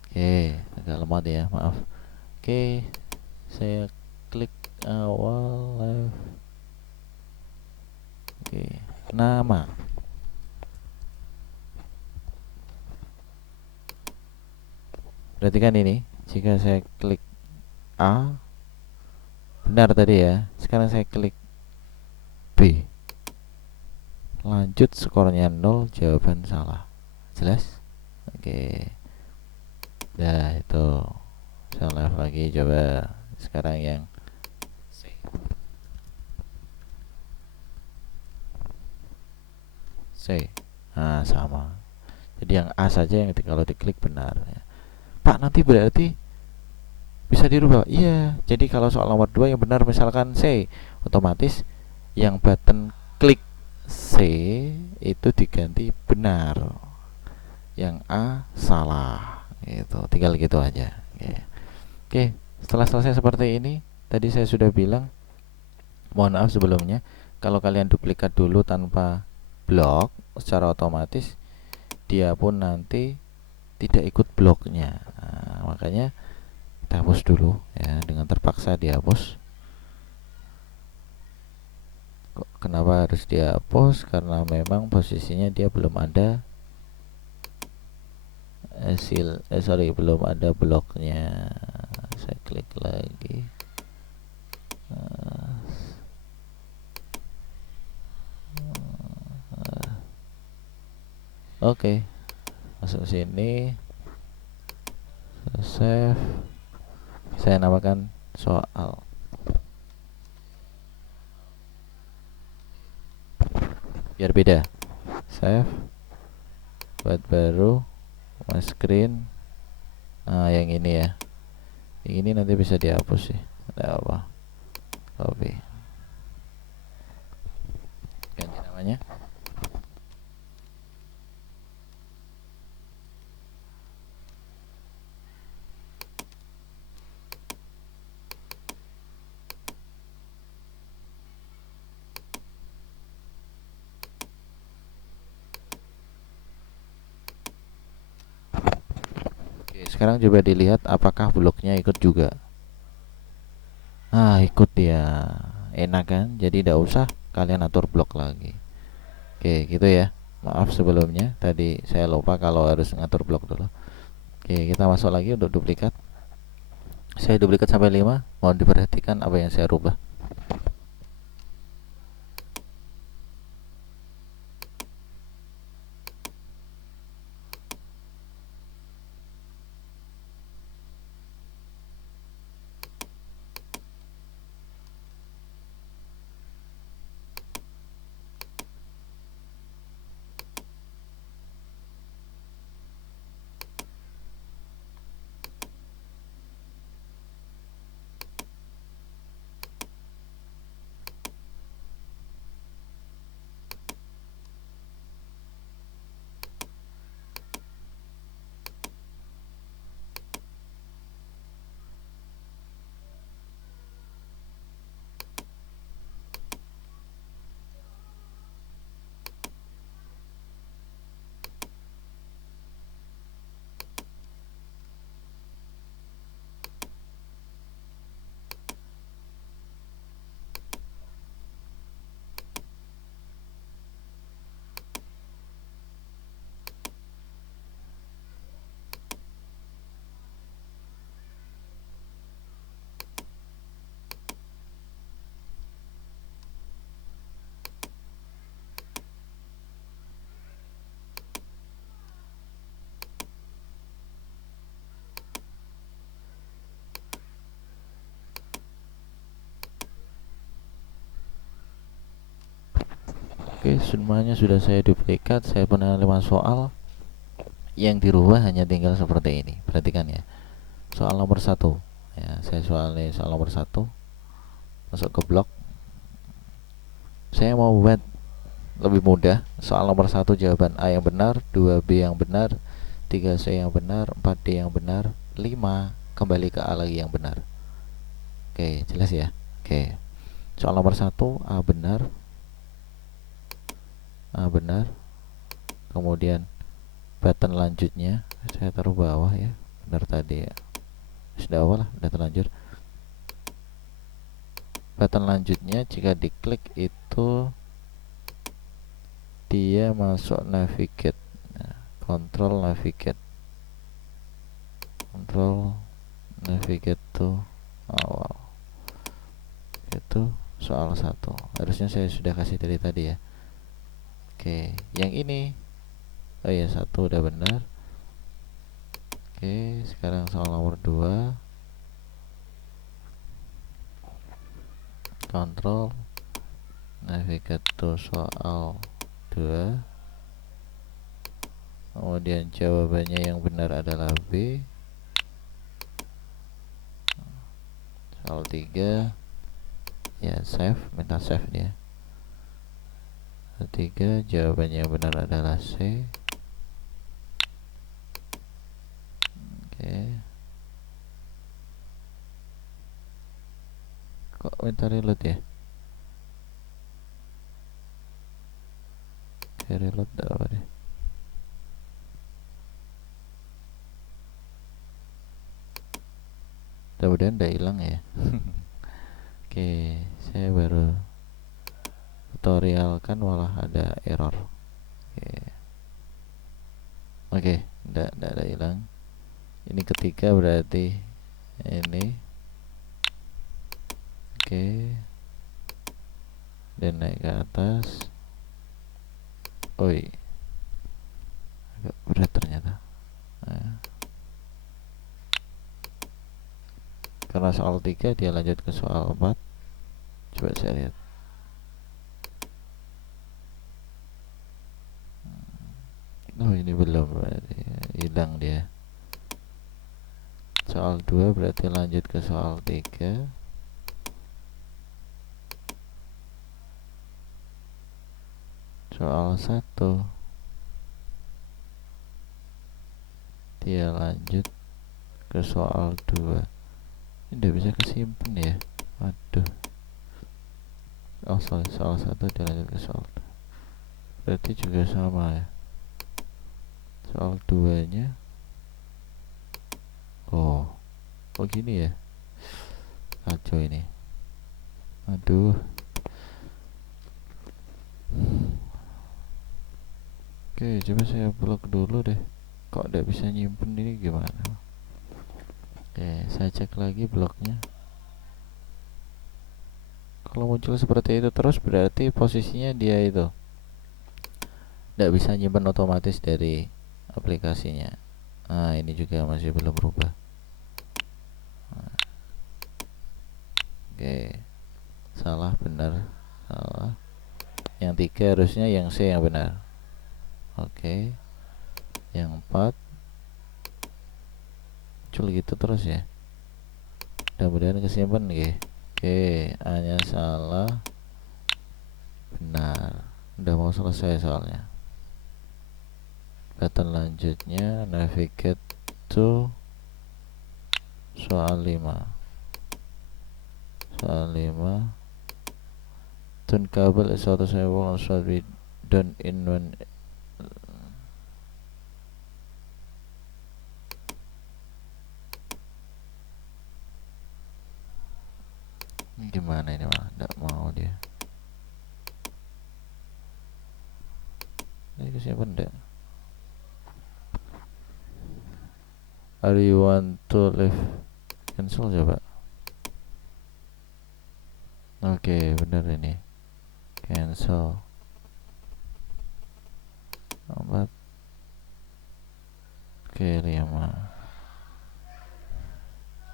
Oke, agak lemot ya, maaf. Oke, saya klik awal live. Oke, nama. Perhatikan ini, jika saya klik A benar tadi ya. Sekarang saya klik B, lanjut skornya 0, jawaban salah. Jelas? Oke. Nah, itu saya live lagi, coba sekarang yang C. Nah, sama. Jadi yang A saja yang kalau diklik benar ya. Pak, nanti berarti bisa dirubah. Iya, jadi kalau soal nomor 2 yang benar misalkan C, otomatis yang button klik C itu diganti benar, yang A salah. Gitu, tinggal gitu aja. Oke, setelah selesai seperti ini, tadi saya sudah bilang, mohon maaf sebelumnya, kalau kalian duplikat dulu tanpa blok, secara otomatis dia pun nanti tidak ikut bloknya. Nah, makanya kita hapus dulu ya, dengan terpaksa dihapus. Kenapa harus dihapus? Karena memang posisinya dia belum ada belum ada bloknya. Saya klik lagi. Oke, masuk sini, save, saya namakan soal. Biar beda, save, buat baru, my screen. Nah yang ini ya, yang ini nanti bisa dihapus sih, ada apa, copy, ganti namanya. Oke, sekarang coba dilihat apakah bloknya ikut juga. Ah, ikut dia. Enak kan? Jadi tidak usah kalian atur blok lagi. Oke, gitu ya. Maaf sebelumnya, tadi saya lupa kalau harus ngatur blok dulu. Oke, kita masuk lagi untuk duplikat. Saya duplikat sampai 5. Mohon diperhatikan apa yang saya rubah. Oke, semuanya sudah saya duplikat. Saya pernah 5 soal. Yang dirubah hanya tinggal seperti ini. Perhatikan ya. Soal nomor 1. Ya, saya soal nomor 1. Masuk ke blok. Saya mau buat lebih mudah. Soal nomor 1 jawaban A yang benar, 2B yang benar, 3C yang benar, 4D yang benar, 5 kembali ke A lagi yang benar. Oke, jelas ya. Oke. Soal nomor 1 A benar. A benar. Kemudian button lanjutnya saya taruh bawah ya. Benar tadi ya. Sudah awal lah, sudah terlanjur. Button lanjutnya jika diklik itu dia masuk navigate. Nah, control navigate to awal. Itu soal 1. Harusnya saya sudah kasih dari tadi ya. Oke, yang ini. Oh iya, 1 udah benar. Oke, sekarang soal nomor 2. Control navigate to soal 2. Kemudian jawabannya yang benar adalah B. Soal 3 ya, save, minta save dia. Soal 3 jawabannya yang benar adalah C. Oke. Kok minta reload ya? Oke, reload apa deh. Mudah-mudahan udah hilang ya. Oke, saya baru tutorial kan malah ada error. Oke, enggak ada hilang. Ini ketiga berarti ini. Oke. Dan naik ke atas. Oi. Agak berat ternyata. Nah. Karena soal 3 dia lanjut ke soal 4. Coba saya lihat. Oh ini belum, berarti hilang dia. Soal 2 berarti lanjut ke soal 3. Soal 1 dia lanjut ke soal 2. Ini udah bisa kesimpan ya. Waduh. Oh sorry, soal 1 dia lanjut ke soal 2. Berarti juga sama ya. Soal 2 nya oh gini ya, kacau ini. Aduh. Oke, coba saya blok dulu deh. Kok tidak bisa nyimpen ini gimana? Oke, saya cek lagi bloknya. Kalau muncul seperti itu terus berarti posisinya dia itu tidak bisa nyimpen otomatis dari aplikasinya. Nah ini juga masih belum berubah. Nah, oke, salah, benar, salah. Yang 3 harusnya yang C yang benar. Oke, yang 4 muncul gitu terus ya. Mudah-mudahan kesimpan ya. Oke, A nya salah, benar. Udah mau selesai soalnya. Button lanjutnya navigate to soal 5. Soal 5, turn cable is auto-sable and should be done in one. Gimana ini mah? Nggak mau dia. Ini kesimpan enggak? Are you want to leave? Cancel coba. Oke, bener ini. Cancel. 4. Oke, 5.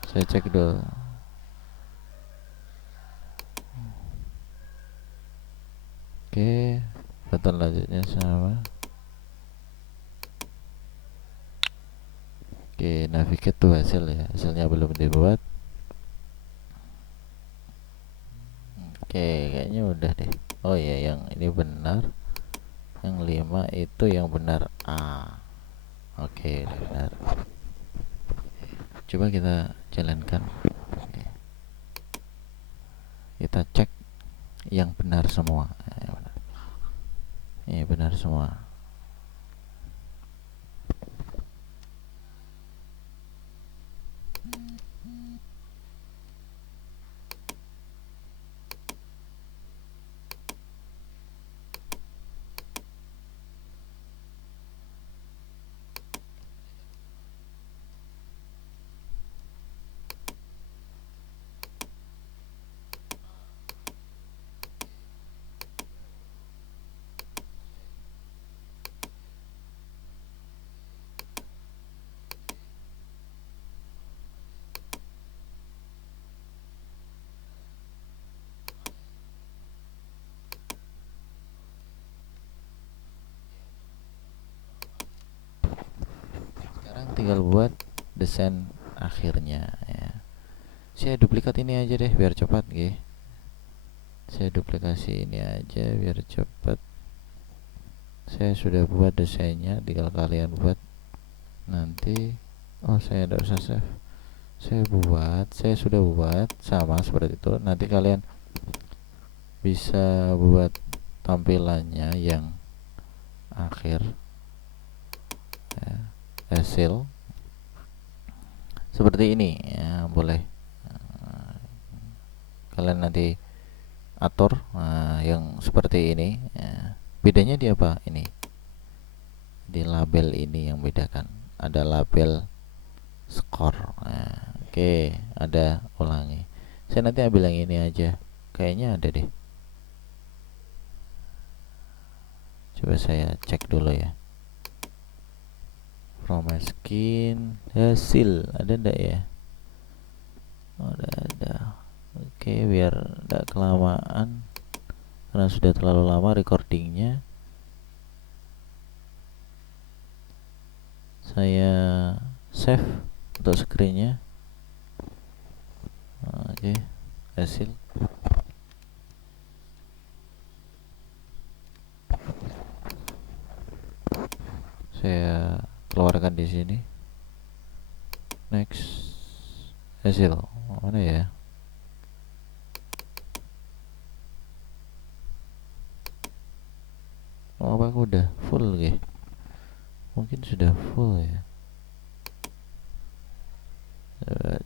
Saya cek dulu. Oke, button lanjutnya sama. Oke, navigate tuh hasil ya. Hasilnya belum dibuat. Oke, kayaknya udah deh. Oh iya, yang ini benar. Yang 5 itu yang benar A. Oke, benar. Coba kita jalankan. Oke. Kita cek yang benar semua. Ini benar semua. Sekarang tinggal buat desain akhirnya ya. Saya duplikat ini aja deh biar cepat nggih. Saya duplikasi ini aja biar cepat. Saya sudah buat desainnya, tinggal kalian buat nanti. Oh saya tidak usah save. Saya sudah buat sama seperti itu. Nanti kalian bisa buat tampilannya yang akhir ya, hasil seperti ini ya, boleh. Kalian nanti atur yang seperti ini ya. Bedanya di apa ini? Di label ini yang bedakan. Ada label skor. Nah, oke, ada ulangi. Saya nanti ambil yang ini aja. Kayaknya ada deh. Coba saya cek dulu ya. From skin hasil ada enggak ya? Oh, ada. Oke, biar enggak kelamaan karena sudah terlalu lama recordingnya. Saya save untuk screennya. Oke, hasil saya keluarkan di sini. Next, hasil mana ya? Oh, apa aku udah full ya? Mungkin sudah full ya.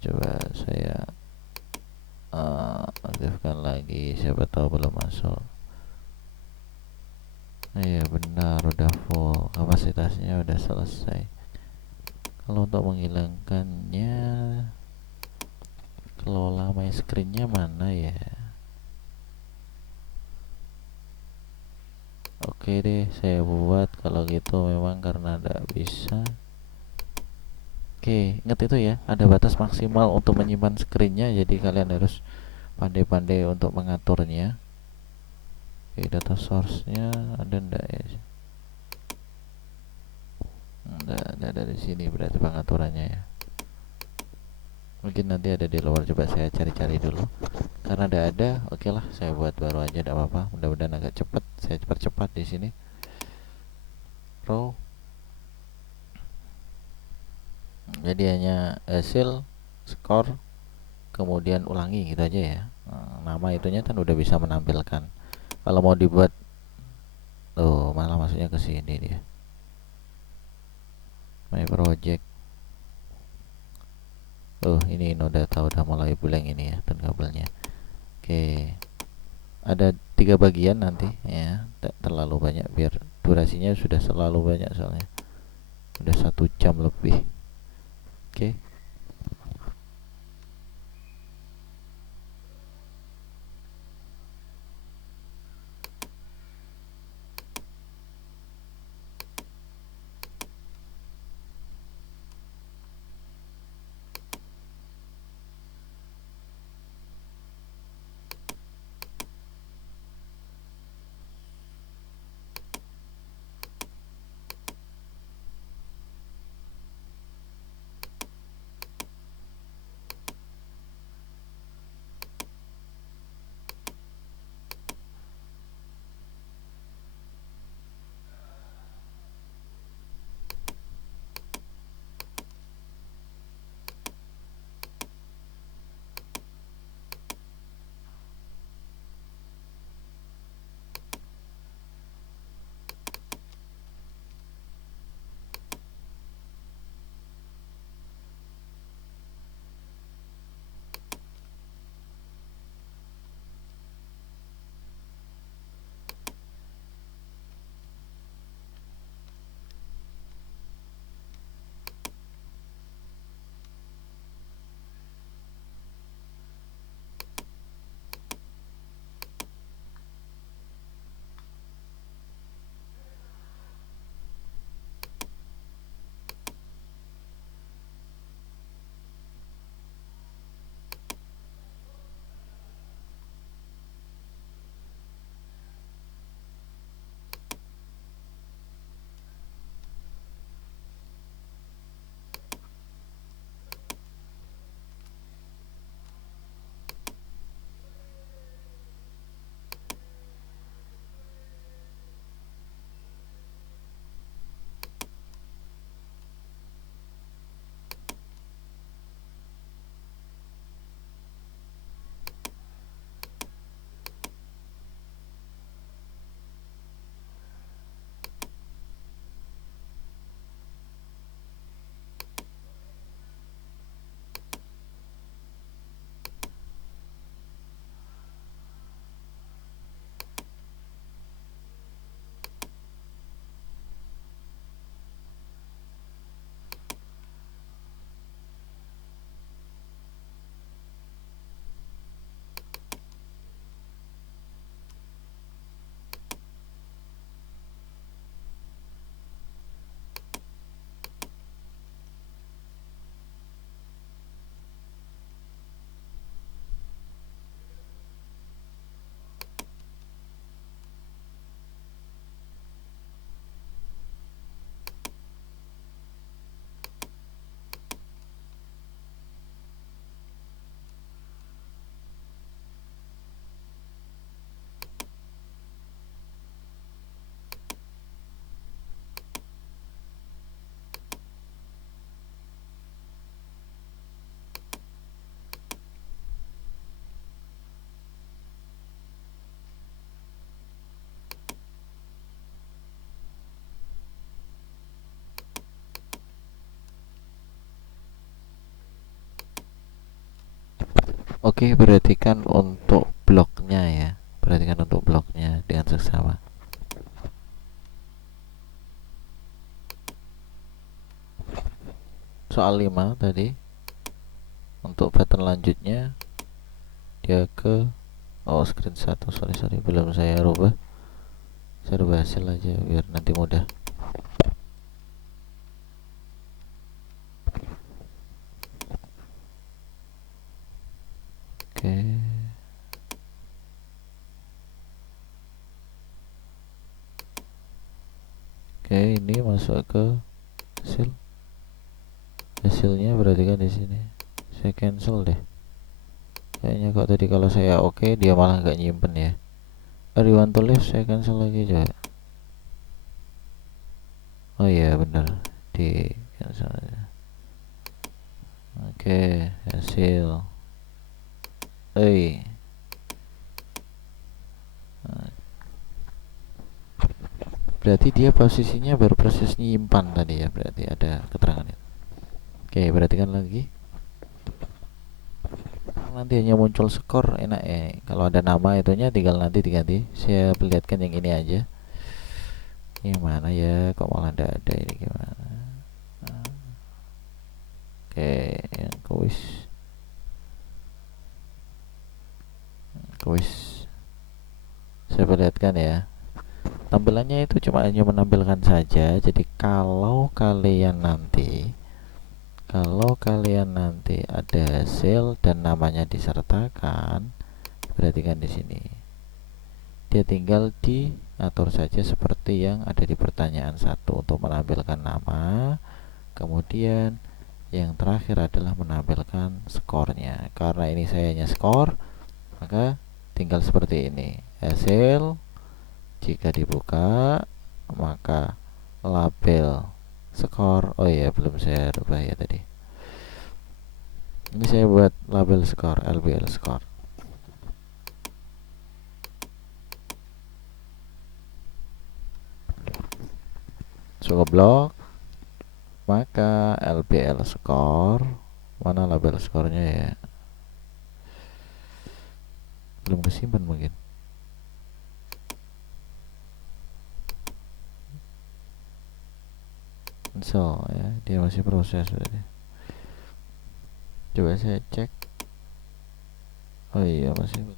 Coba saya aktifkan lagi, siapa tahu belum masuk. Iya benar, udah full, kapasitasnya udah selesai. Kalau untuk menghilangkannya, kelola my screen-nya mana ya? Oke deh, saya buat kalau gitu, memang karena tidak bisa. Oke, ingat itu ya, ada batas maksimal untuk menyimpan screen-nya, jadi kalian harus pandai-pandai untuk mengaturnya. Oke, data source-nya ada ndak ya? Nggak ada dari sini berarti pengaturannya ya. Mungkin nanti ada di luar, coba saya cari-cari dulu. Karena ada, oke lah, saya buat baru aja, tidak apa-apa. Mudah-mudahan agak cepat, saya cepat-cepat di sini. Row, jadi hanya hasil, skor, kemudian ulangi gitu aja ya. Nama itunya kan udah bisa menampilkan. Kalau mau dibuat, malah masuknya ke sini dia. My project. Ini data udah mulai blank ini ya, dan kabelnya. Oke, ada 3 bagian nanti ya, tidak terlalu banyak biar durasinya sudah selalu banyak soalnya udah 1 jam lebih. Oke. Oke, perhatikan untuk bloknya ya. Perhatikan untuk bloknya dengan seksama. Soal 5 tadi, untuk pattern lanjutnya dia ke screen 1. Sorry, belum saya rubah. Saya rubah hasil aja biar nanti mudah. Oke. Oke, ini masuk ke hasil. Hasilnya berarti kan di sini. Saya cancel deh. Kayaknya kok tadi kalau saya oke, dia malah nggak nyimpen ya. Are you want to leave? Saya cancel lagi coba. Oh iya bener, di cancel aja. Oke, hasil. Nah, berarti dia posisinya baru proses nyimpan tadi ya, berarti ada keterangan itu. Oke, perhatikan lagi. Nanti hanya muncul skor, enak ya. Kalau ada nama itunya tinggal nanti diganti. Saya perlihatkan yang ini aja. Gimana ya, kok malah ada ini gimana? Oke, yang kuis. Saya perlihatkan ya. Tampilannya itu cuma hanya menampilkan saja. Jadi kalau kalian nanti ada hasil dan namanya disertakan, perhatikan di sini. Dia tinggal diatur saja seperti yang ada di pertanyaan 1 untuk menampilkan nama. Kemudian yang terakhir adalah menampilkan skornya. Karena ini saya hanya skor, maka tinggal seperti ini. Hasil jika dibuka, maka label skor. Oh iya, belum saya rubah ya tadi. Ini saya buat label skor, LBL skor. Cukup blok, maka LBL skor. Mana label skornya ya? Belum kesimpan mungkin. Cancel ya, dia masih proses berarti. Coba saya cek. Oh iya, masih.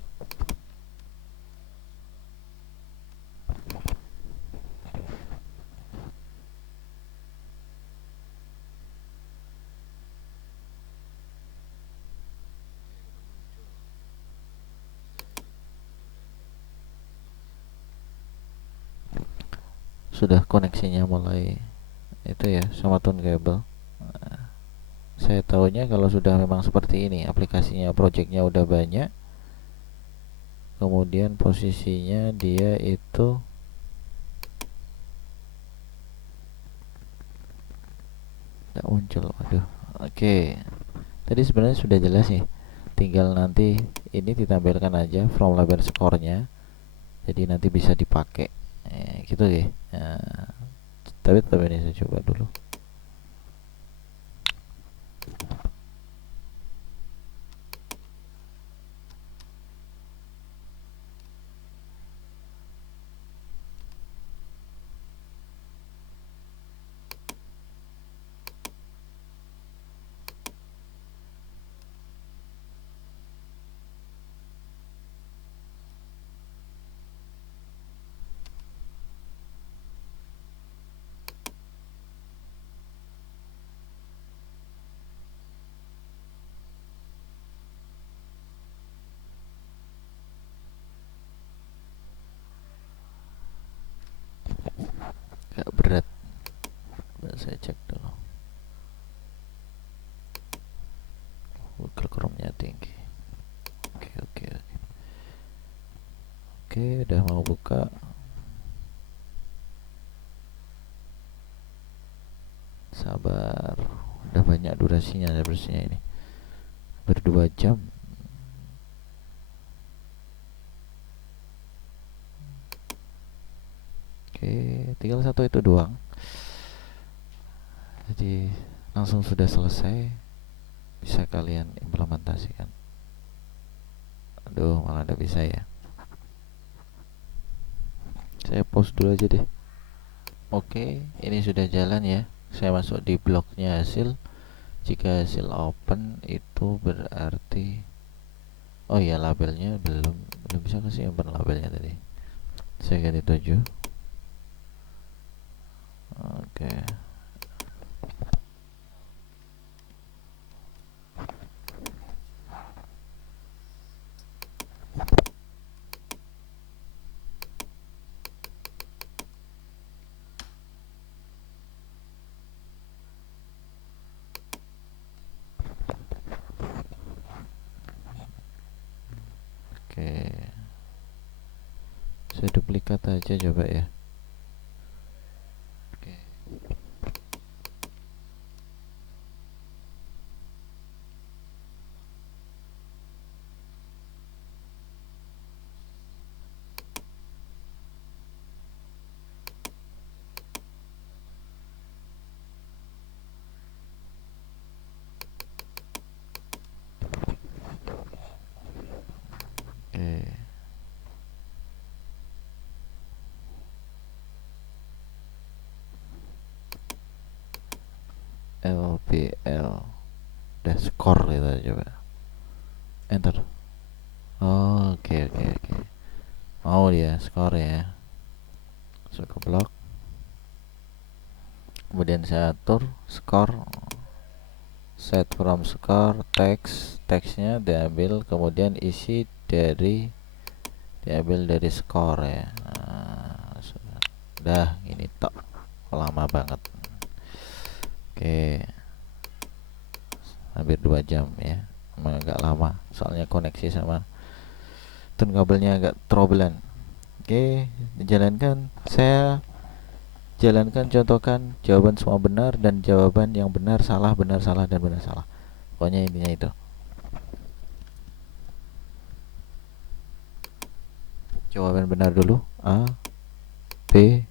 Sudah koneksinya mulai itu ya, sama tune cable. Nah, saya tahunya kalau sudah memang seperti ini, aplikasinya, projectnya udah banyak, kemudian posisinya dia itu tidak muncul. Aduh. Oke, tadi sebenarnya sudah jelas nih, tinggal nanti ini ditampilkan aja from label skornya, jadi nanti bisa dipakai gitu ya. Nah, tapi ini saya coba dulu. Gak berat, saya cek dulu. Google Chrome-nya tinggi. Oke, udah mau buka. Sabar, udah banyak durasinya sebenarnya ini, berdua jam. Oke, tinggal satu itu doang, jadi langsung sudah selesai, bisa kalian implementasikan. Aduh, malah nggak bisa ya. Saya pause dulu aja deh. Oke, ini sudah jalan ya. Saya masuk di bloknya hasil. Jika hasil open itu berarti, oh ya, labelnya belum belum bisa kasih open labelnya tadi. Saya ganti 7. Oke. Oke. Saya duplikat aja coba ya. Oke. Oke. LPL udah skor gitu coba. Enter. Oh, oke oke oke. Mau dia skor ya. Masuk ke blok. Kemudian saya atur skor, set from score text, teksnya diambil, kemudian isi dari diambil dari skor ya. Nah, sudah ini tok, lama banget. Oke, hampir 2 jam ya, emang agak lama soalnya koneksi sama tun kabelnya agak troublean. Oke, dijalankan. Saya jalankan, contohkan jawaban semua benar dan jawaban yang benar salah, benar salah, dan benar salah. Pokoknya intinya itu. Jawaban benar dulu, A, B.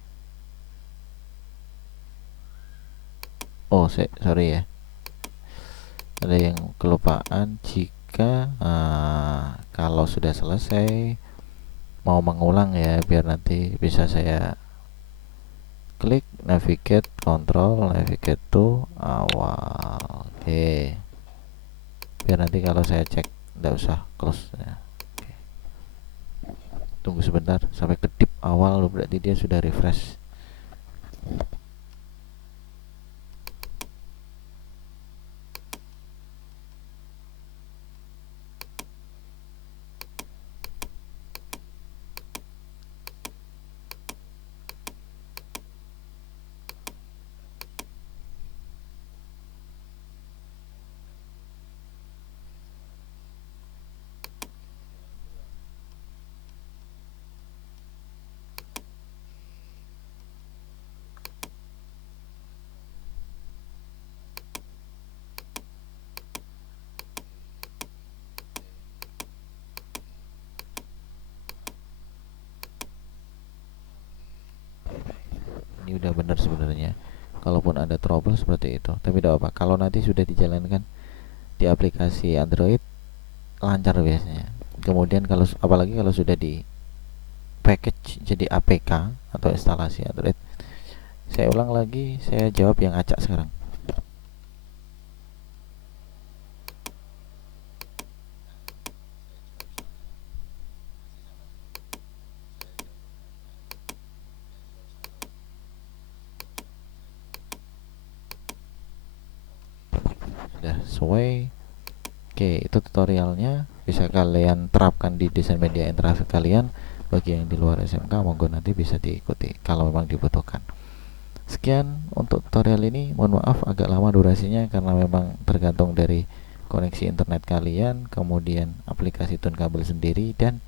Oh, sorry ya, ada yang kelupaan. Jika kalau sudah selesai mau mengulang ya, biar nanti bisa saya klik navigate, control navigate to awal. Oke, biar nanti kalau saya cek tidak usah close ya. Oke. Tunggu sebentar sampai kedip awal, berarti dia sudah refresh. Ini udah benar sebenarnya, kalaupun ada trouble seperti itu, tapi tidak apa, kalau nanti sudah dijalankan di aplikasi Android lancar biasanya. Kemudian kalau apalagi kalau sudah di package jadi APK atau instalasi Android. Saya ulang lagi, saya jawab yang acak sekarang. Sudah sesuai. Oke, itu tutorialnya, bisa kalian terapkan di desain media interaktif kalian. Bagi yang di luar SMK, monggo nanti bisa diikuti kalau memang dibutuhkan. Sekian untuk tutorial ini. Mohon maaf agak lama durasinya karena memang tergantung dari koneksi internet kalian, kemudian aplikasi tun kabel sendiri, dan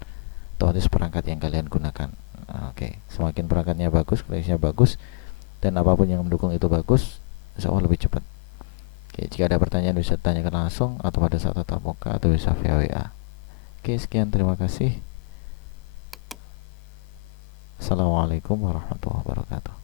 otomatis perangkat yang kalian gunakan. Oke, semakin perangkatnya bagus, koneksinya bagus, dan apapun yang mendukung itu bagus, insya Allah lebih cepat. Oke, jika ada pertanyaan bisa tanyakan langsung atau pada saat tatap muka atau bisa via WA. Oke, sekian, terima kasih. Assalamualaikum warahmatullahi wabarakatuh.